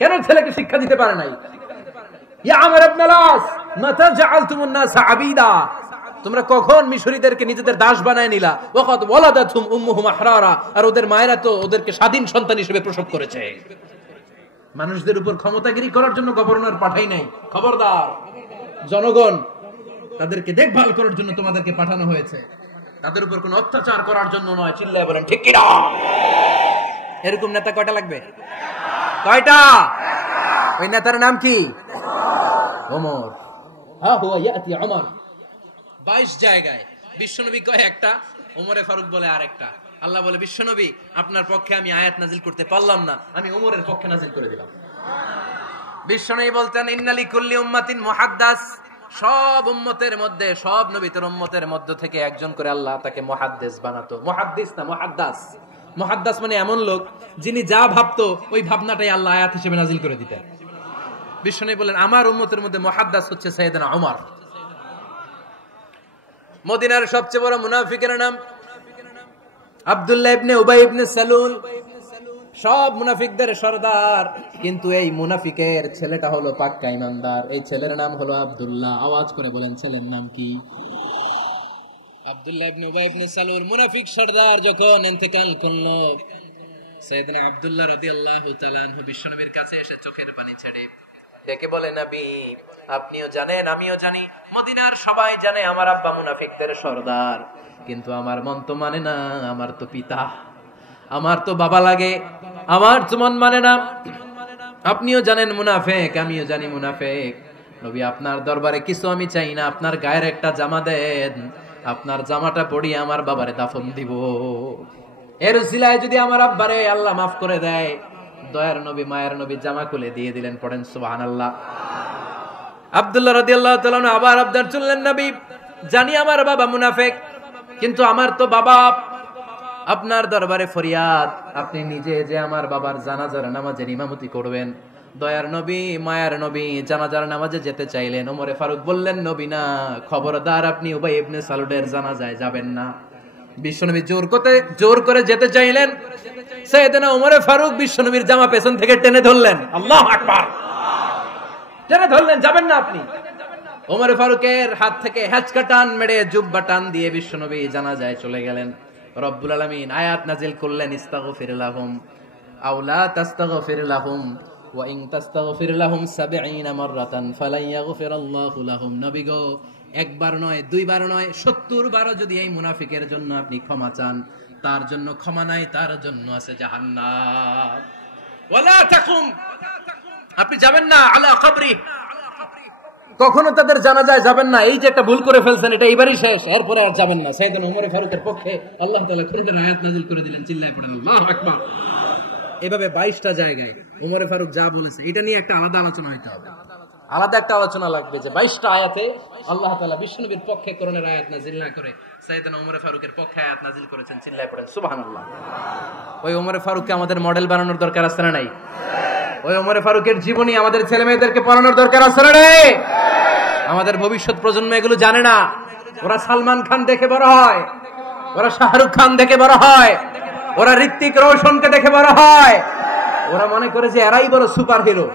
কেন ছেলেকে শিক্ষা দিতে পারে নাই? ইয়া আমর ইবনুল আস, মাতা জাআলতুমুন নাস আবিদা, তোমরা কখন মিশরীদেরকে নিজেদের দাস বানায় নিলা? ওয়াকাদ ওয়ালাদাতুম উম্মুহুম আহরারা, আর ওদের মায়েরা তো ওদেরকে স্বাধীন সন্তান হিসেবে প্রসব করেছে। মানুষদের উপর ক্ষমতাগিরি করার জন্য গভর্নর পাঠাই নাই। খবরদার, জনগণ তাদেরকে দেখভাল করার জন্য তোমাদেরকে পাঠানো হয়েছে, তাদের উপর কোনো অত্যাচার করার জন্য নয়। চিল্লায় বলেন ঠিক কি না? এরকম নেতা কয়টা লাগবে? কয়টা? ওই নেতার নাম কি? ওমর। হা হুয়া ইয়াতি ওমর। 22 জায়গায় বিশ্বনবী কয় একটা, ওমরে ফারুক বলে আরেকটা। আল্লাহ বলে, বিশ্বনবী আপনার পক্ষে আমি আয়াত নাজিল করতে পারলাম না, আমি ওমরের পক্ষে নাজিল করে দিলাম। বিশ্বনবী বলতেন, ইন্নালি কুল্লি উম্মাতিন মুহাদ্দাস, সব উম্মতের মধ্যে, সব নবীর উম্মতের মধ্য থেকে একজন করে আল্লাহ তাকে মুহাদ্দিস বানাতো। মুহাদ্দিস না, মুহাদ্দাস। মুহাদ্দাস মানে এমন লোক যিনি যা ভাবতো ওই ভাবনাটাই আল্লাহ আয়াত হিসেবে নাজিল করে দিতেন। বিশ্বনবী বলেন, আমার উম্মতের মধ্যে মুহাদ্দাস হচ্ছে সাইয়েদনা ওমর। মদিনার সবচেয়ে বড় মুনাফিকের নাম আব্দুল্লাহ ইবনে উবাই ইবনে সালুল, সব মুনাফিকদের সরদার, কিন্তু এই মুনাফিকের ছেলেটা হলো পাক্কা ইমানদার। এই ছেলের নাম হলো আব্দুল্লাহ। আওয়াজ করে বলেন, ছেলের নাম কি? আব্দুল্লাহ ইবনে উবাই ইবনে সালুল। মুনাফিক সরদার যখন ইন্তেকাল করলো, সাইয়েদনা আব্দুল্লাহ রাদিয়াল্লাহু তাআলা আনহু বিশ্বনবীর কাছে এসে চোখের পানি ছেড়ে ডেকে বলে, নবী আপনিও জানেন, আমিও জানি, মদিনার সবাই জানে আমার আব্বা মুনাফিকদের সরদার, কিন্তু আমার মন তো মানে না, আমার তো পিতা, আমার তো বাবা লাগে, আমার তো মন মানে না। আপনিও জানেন মুনাফিক, আমিও জানি মুনাফিক। নবী আপনার দরবারে কিছু আমি চাই না, আপনার গায়ের একটা জামা দেন, আপনার জামাটা পরিয়ে আমার বাবারে দাফন দিব। এর উসিলায় যদি আমার আব্বারে আল্লাহ মাফ করে দেয়, দয়ার নবী মায়ের নবী জামা খুলে দিয়ে দিলেন। পড়েন সুবহানাল্লাহ। আব্দুল্লাহ রাদিয়াল্লাহু তাআলা আবার আবদার চললেন, নবী জানি আমার বাবা মুনাফিক, কিন্তু আমার তো বাবা, আপনার দরবারে ফরিয়াদ, আপনি নিজে যে আমার বাবার জানাজার নামাজের ইমামতি করবেন। দয়ার নবী মায়ার নবী জানাজার নামাজে যেতে চাইলেন। ওমরে ফারুক বললেন, নবী না, খবরদার, আপনি উবাই ইবনে সালুলের জানাজায় যাবেন না। বিশ্বনবী জোর করে যেতে চাইলেন। সাইয়েদনা ওমরে ফারুক বিশ্বনবীর জামা পেছন থেকে টেনে ধরলেন। আল্লাহু আকবার। টেনে ধরলেন, যাবেন না আপনি। ওমরে ফারুকের হাত থেকে হ্যাচকা টান মেরে জুব্বা টান দিয়ে বিশ্বনবী জানাজায় চলে গেলেন। রব্বুল আলামিন আয়াত নাজিল করলেন, ইস্তাগফির লাহুম আও লা তাস্তাগফির লাহুম ওয়া ইন তাস্তাগফির লাহুম 70 মাররাতান ফালান ইয়াগফিরাল্লাহু লাহুম। নবী গো, একবার নয়, দুইবার নয়, 70 বার যদি এই মুনাফিকের জন্য আপনি ক্ষমা চান, তার জন্য ক্ষমা নাই, তার জন্য আছে জাহান্নাম। ওয়ালা তাকুম, আপনি যাবেন না আলা কবরি, কখনো তাদের জানাজায় যাবেন না। এই যে একটা ভুল করে ফেলছেন, এটা এবারই শেষ, এরপরে আর যাবেন না। সাইয়েদনা ওমর ফারুকের পক্ষে আল্লাহ তাআলা কোরআনের আয়াত নাযিল করে দিলেন। চিল্লায়ে পড়েন আল্লাহু আকবার। এভাবে 22টা জায়গায় ওমর ফারুক যা বলেছে, এটা নিয়ে একটা আলাদা আলোচনা হইতে হবে। আলাদা একটা আলোচনা লাগবে যে 22টা আয়াতে আল্লাহ তাআলা বিশ্বনবীর পক্ষে কোরআনের আয়াত নাযিল না করে সাইয়েদনা ওমর ফারুকের পক্ষে আয়াত নাযিল করেছেন। চিল্লায় পড়েন সুবহানাল্লাহ। ওই ওমর ফারুককে আমাদের মডেল বানানোর দরকার আছে না নাই? ওই ওমর ফারুকের জীবনী আমাদের ছেলে মেয়েদেরকে পড়ানোর দরকার আছে না নাই? আমাদের ভবিষ্যৎ প্রজন্ম এগুলো জানে না। ওরা সালমান খান দেখে বড় হয়, ওরা শাহরুখ খান দেখে বড় হয়, ওরা ঋত্বিক রোশনকে দেখে বড় হয়। ওরা মনে করে যে এরাই বড় সুপার হিরো।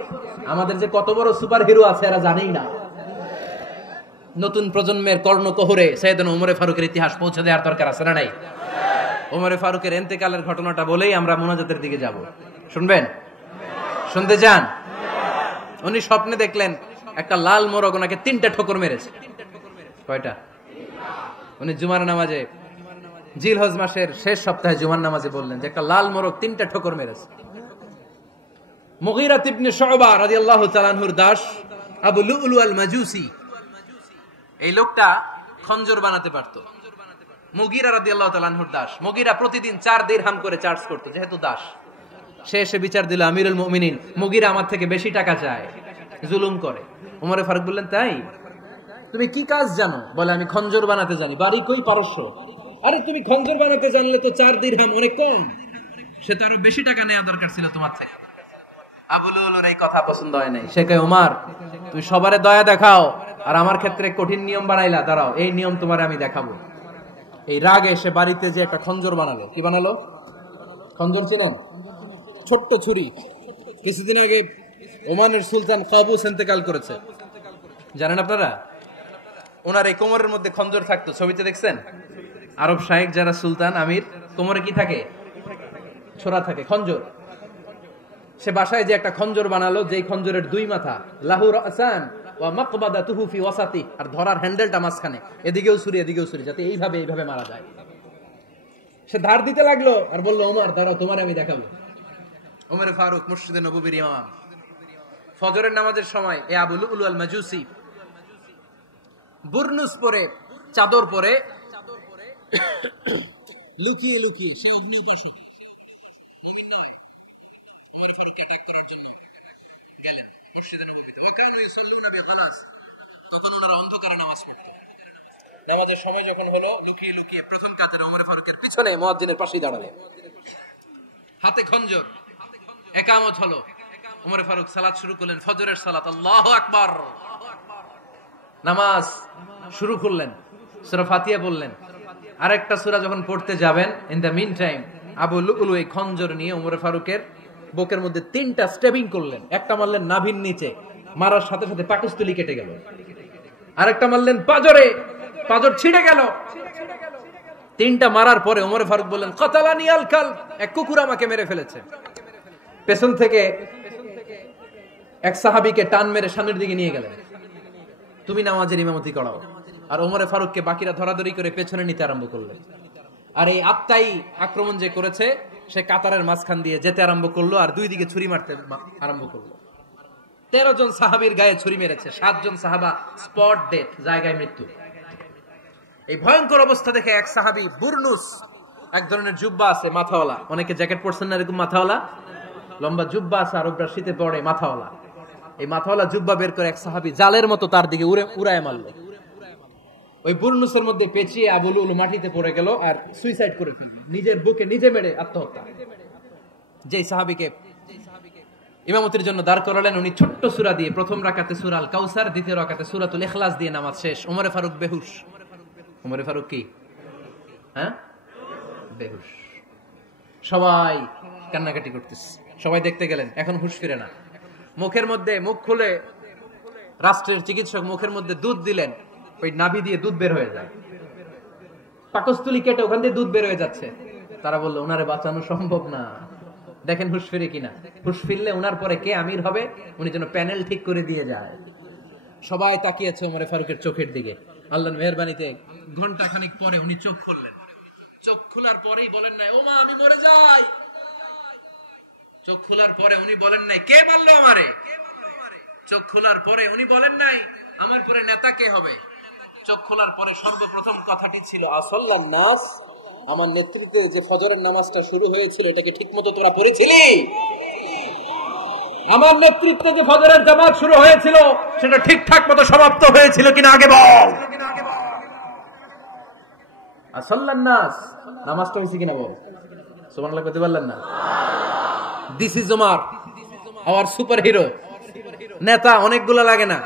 আমাদের যে কত বড় সুপার হিরো আছে এরা জানেই না। নতুন প্রজন্মের কর্ণকোহরে সাইয়েদনা ওমর ফারুকের ইতিহাস পৌঁছে দেওয়ার দরকার আছে না নাই? ওমর ফারুকের ইন্তেকালের ঘটনাটা বলেই আমরা মুনাজাতের দিকে যাব। শুনবেন? শুনতে চান? উনি স্বপ্নে দেখলেন একটা লাল মোরগ ওনাকে 3টা ঠোকর মেরেছে। কয়টা? উনি জুমার নামাজে জিলহজ মাসের শেষ সপ্তাহে জুমার নামাজে বললেন যে একটা লাল মোরগ 3টা ঠোকর মেরেছে। মুগীরা ইবনে শুবা রাদিয়াল্লাহু তাআলা আনহুর দাস আবু লুলু আল মাজুসি, এই লোকটা খঞ্জর বানাতে পারত। মুগীরা রাদিয়াল্লাহু তাআলা আনহুর দাস। মুগীরা প্রতিদিন 4 দিরহাম করে চার্জ করত, যেহেতু দাস। সে এসে বিচার দিল, আমিরুল মুমিনিন, মুগীরা আমার থেকে বেশি টাকা চায়, জুলুম করে। ওমর ফারুক বললেন, তাই? তুমি কি কাজ জানো? বলে, আমি খঞ্জর বানাতে জানি। বাড়ি কই? পারস্য। আরে তুমি খঞ্জর বানাতে জানলে তো 4 দিরহাম অনেক কম, সে তো আরো বেশি টাকা নেওয়া দরকার ছিল তোমার থেকে। আবু লুলুর এই কথা পছন্দ হয় নাই। সে কয়, ওমর তুমি সবারে দয়া দেখাও আর আমার ক্ষেত্রে কঠিন নিয়ম বানাইলা, দাঁড়াও এই নিয়ম তোমার আমি দেখাবো। এই রাগে সে বাড়িতে যে একটা খঞ্জর বানালো। কি বানালো? খঞ্জর চিনেন? ছোট্ট ছুরি। কিছুদিন আগে ওমানের সুলতান কাবুস ইন্তেকাল করেছে, জানেন আপনারা? ওনার এই কোমরের মধ্যে খঞ্জর থাকতো, ছবিতে দেখছেন? আরব শায়েখ যারা সুলতান আমির, কোমরে কি থাকে? ছোরা থাকে, খঞ্জর। সে বাসায় যে একটা খঞ্জর বানালো, যেই খঞ্জরের 2 মাথা, লাহু রাসান ওয়া মাকবাদাতুহু ফি ওয়াসাতি, আর ধরার হ্যান্ডেলটা মাঝখানে, এদিকেও ছুরি এদিকেও ছুরি, যাতে এইভাবে মারা যায়। সে ধার দিতে লাগলো আর বলল, ওমর দাঁড়াও তোমার আমি দেখাবো। ওমর ফারুক মসজিদে নববীর ইমাম। ফজরের নামাজের সময় এই আবু লুলু আল মাজুসি বুরনুস পরে, চাদর পরে, লুকিয়ে লুকিয়ে সে অগ্নি উপাসক, ওমর ফারুককে অ্যাটাক করার জন্য গেলেন মসজিদে নববীতে। ওয়াকানু ইসাল্লুনা বিগালাস, তখন ওনারা অন্ধকারে নামাজ পড়তেন। নামাজের সময় যখন হলো, লুকিয়ে লুকিয়ে প্রথম কাতারে ওমর ফারুকের পিছনে মুয়াজ্জিনের পাশেই দাঁড়ালেন, হাতে খঞ্জর। ইকামত হলো, ওমর ফারুক সালাত শুরু করলেন, ফজরের সালাত। আল্লাহু আকবার। নামাজ শুরু করলেন, সূরা ফাতিহা বললেন। আরেকটা সূরা যখন পড়তে যাবেন, in the mean time Abu Lulu এই খঞ্জর নিয়ে ওমর ফারুকের বুকের মধ্যে 3টা স্টেবিং করলেন। একটা মারলেন নাভির নিচে, মারার সাথে সাথে পাকস্থলী কেটে গেল। আরেকটা মারলেন পাজরে, পাজর ছিঁড়ে গেল। 3টা মারার পরে ওমর ফারুক বললেন, কাতালানি আল কাল, এক কুকুর আমাকে মেরে ফেলেছে। পেছন থেকে এক সাহাবীকে টান মেরে সামনের দিকে নিয়ে গেলেন, তুমি নামাজের ইমামতি করাও। আর ওমর ফারুককে বাকিরা ধরাধরি করে পেছনে নিতে আরম্ভ করলেন। আর এই আত্মাই আক্রমণ যে করেছে, সে কাতারের মাঝখান দিয়ে যেতে আরম্ভ করলো আর 2 দিকে ছুরি মারতে আরম্ভ করলো। 13 জন সাহাবীর গায়ে ছুরি মেরেছে, 7 জন সাহাবা স্পট ডেথ, জায়গায় মৃত্যু। এই ভয়ঙ্কর অবস্থা দেখে এক সাহাবী বুরনুস, এক ধরনের জুব্বা আছে মাথাওয়ালা, অনেকে জ্যাকেট পরছেন না এরকম মাথাওয়ালা, লম্বা জুব্বা আছে, আরবরা শীতে পরে মাথাওয়ালা। এই মাথাওয়ালা জুব্বা বের করে এক সাহাবী জালের মতো তার দিকে উড়ায় মারল। ওই বুরনুসের মধ্যে পেঁচিয়ে আবু লুলু মাটিতে পড়ে গেল আর সুইসাইড করে ফেলল, নিজের বুকে নিজে মেরে আত্মহত্যা। যেই সাহাবীকে ইমামতির জন্য দাঁড় করালেন, উনি ছোট্ট সূরা দিয়ে প্রথম রাকাতে সূরা আল কাউসার, দ্বিতীয় রাকাতে সূরাতুল ইখলাস দিয়ে নামাজ শেষ। ওমর ফারুক বেহুশ। ওমর ফারুক কি? বেহুশ। সবাই কান্নাকাটি করতেছে, সবাই দেখতে গেলেন, এখন হুঁশ ফিরে না। মুখের মধ্যে, মুখ খুলে রাষ্ট্রের চিকিৎসক মুখের মধ্যে দুধ দিলেন, ওই নাভি দিয়ে দুধ বের হয়ে যায়, পাকস্থলী কেটে ওখান দিয়ে দুধ বের হয়ে যাচ্ছে। তারা বললো, ওনারে বাঁচানো সম্ভব না, দেখেন হুঁশ ফিরে কিনা। হুঁশ ফিরলে ওনার পরে কে আমির হবে, উনি যেন প্যানেল ঠিক করে দিয়ে যায়। সবাই তাকিয়েছে ওমর ফারুকের চোখের দিকে। আল্লাহর মেহেরবানিতে ঘন্টা খানিক পরে উনি চোখ খুললেন। চোখ খোলার পরেই বলেন নাই, ওমা আমি মরে যাই। চোখ খোলার পরে উনি বলেন নাই, কে মারলো আমারে। চোখ খোলার পরে উনি বলেন নাই, আমার পরে নেতা কে হবে। চোখ খোলার পরে সর্বপ্রথম কথাটি ছিল, আসল্লান নাস, আমার নেতৃত্বে যে ফজরের নামাজটা শুরু হয়েছিল, এটাকে ঠিক মতো তোরা পড়েছিলি? আমার নেতৃত্বে যে ফজরের জামাত শুরু হয়েছিল সেটা ঠিকঠাক মতো সমাপ্ত হয়েছিল কিনা আগে বল। আসল্লান নাস, নামাজটা হয়েছে কিনা বল। সুবহানাল্লাহ কইতে পারলেন না? This is Omar, hour super hero. নেতা অনেকগুলো লাগে না,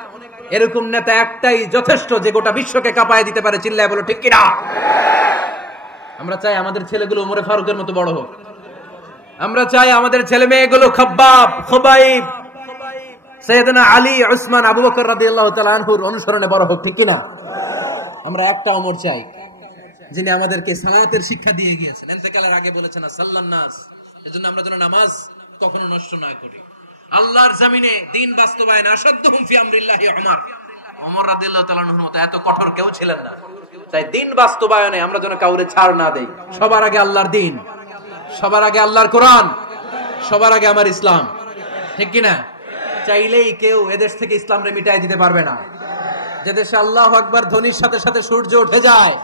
এরকম নেতা একটাই যথেষ্ট যে গোটা বিশ্বকে কাঁপায় দিতে পারে। চিল্লায় বলো ঠিক কিনা? আমরা চাই আমাদের ছেলেগুলো ওমরে ফারুকের মতো বড় হোক। আমরা চাই আমাদের ছেলে মেয়েগুলো খাব্বাব, খুবাইব, সাইয়েদনা আলী, উসমান, আবু বকর রাদিয়াল্লাহু তাআলা আনহুর অনুসরণে বড় হোক। ঠিক কিনা? আমরা একটা ওমর চাই যিনি আমাদেরকে সালাতের শিক্ষা দিয়ে গিয়েছেন, ইন্তেকালের আগে বলেছেন সাল্লান নাস। এজন্য আমরা যেন নামাজ কখনো নষ্ট না করি। আল্লাহর জমিনে দ্বীন বাস্তবায়ন আসাদ্দুহুম ফি আমরিল্লাহি ওমর। ওমর রাদিয়াল্লাহু তাআলা আনহুর মতো এত কঠোর কেউ ছিলেন না। তাই দ্বীন বাস্তবায়নে আমরা যেন কাউরে ছাড় না দেই। সবার আগে আল্লাহর দ্বীন, সবার আগে আল্লাহর কোরআন, সবার আগে আমার ইসলাম। ঠিক কিনা? চাইলেই কেউ এদেশ থেকে ইসলামরে মিটাই দিতে পারবে না। যে দেশে আল্লাহু আকবার ধ্বনির সাথে সাথে সূর্য উঠে যায়,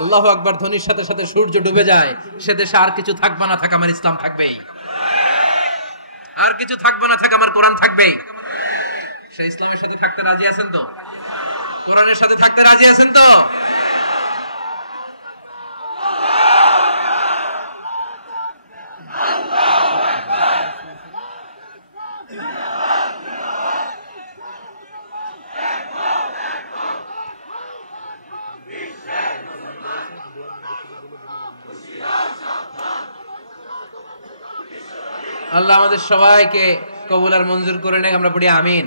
আল্লাহু আকবার ধ্বনির সাথে সাথে সূর্য ডুবে যায়, সে দেশে আর কিছু থাকবে না, থাকা আমার ইসলাম থাকবেই। আর কিছু থাকবে না, থাকা আমার কোরআন থাকবেই। সে ইসলামের সাথে থাকতে রাজি আছেন তো? কোরআনের সাথে থাকতে রাজি আছেন তো? আল্লাহ আমাদের সবাইকে কবুল আর মঞ্জুর করে নেক। আমরা পড়ি আমিন।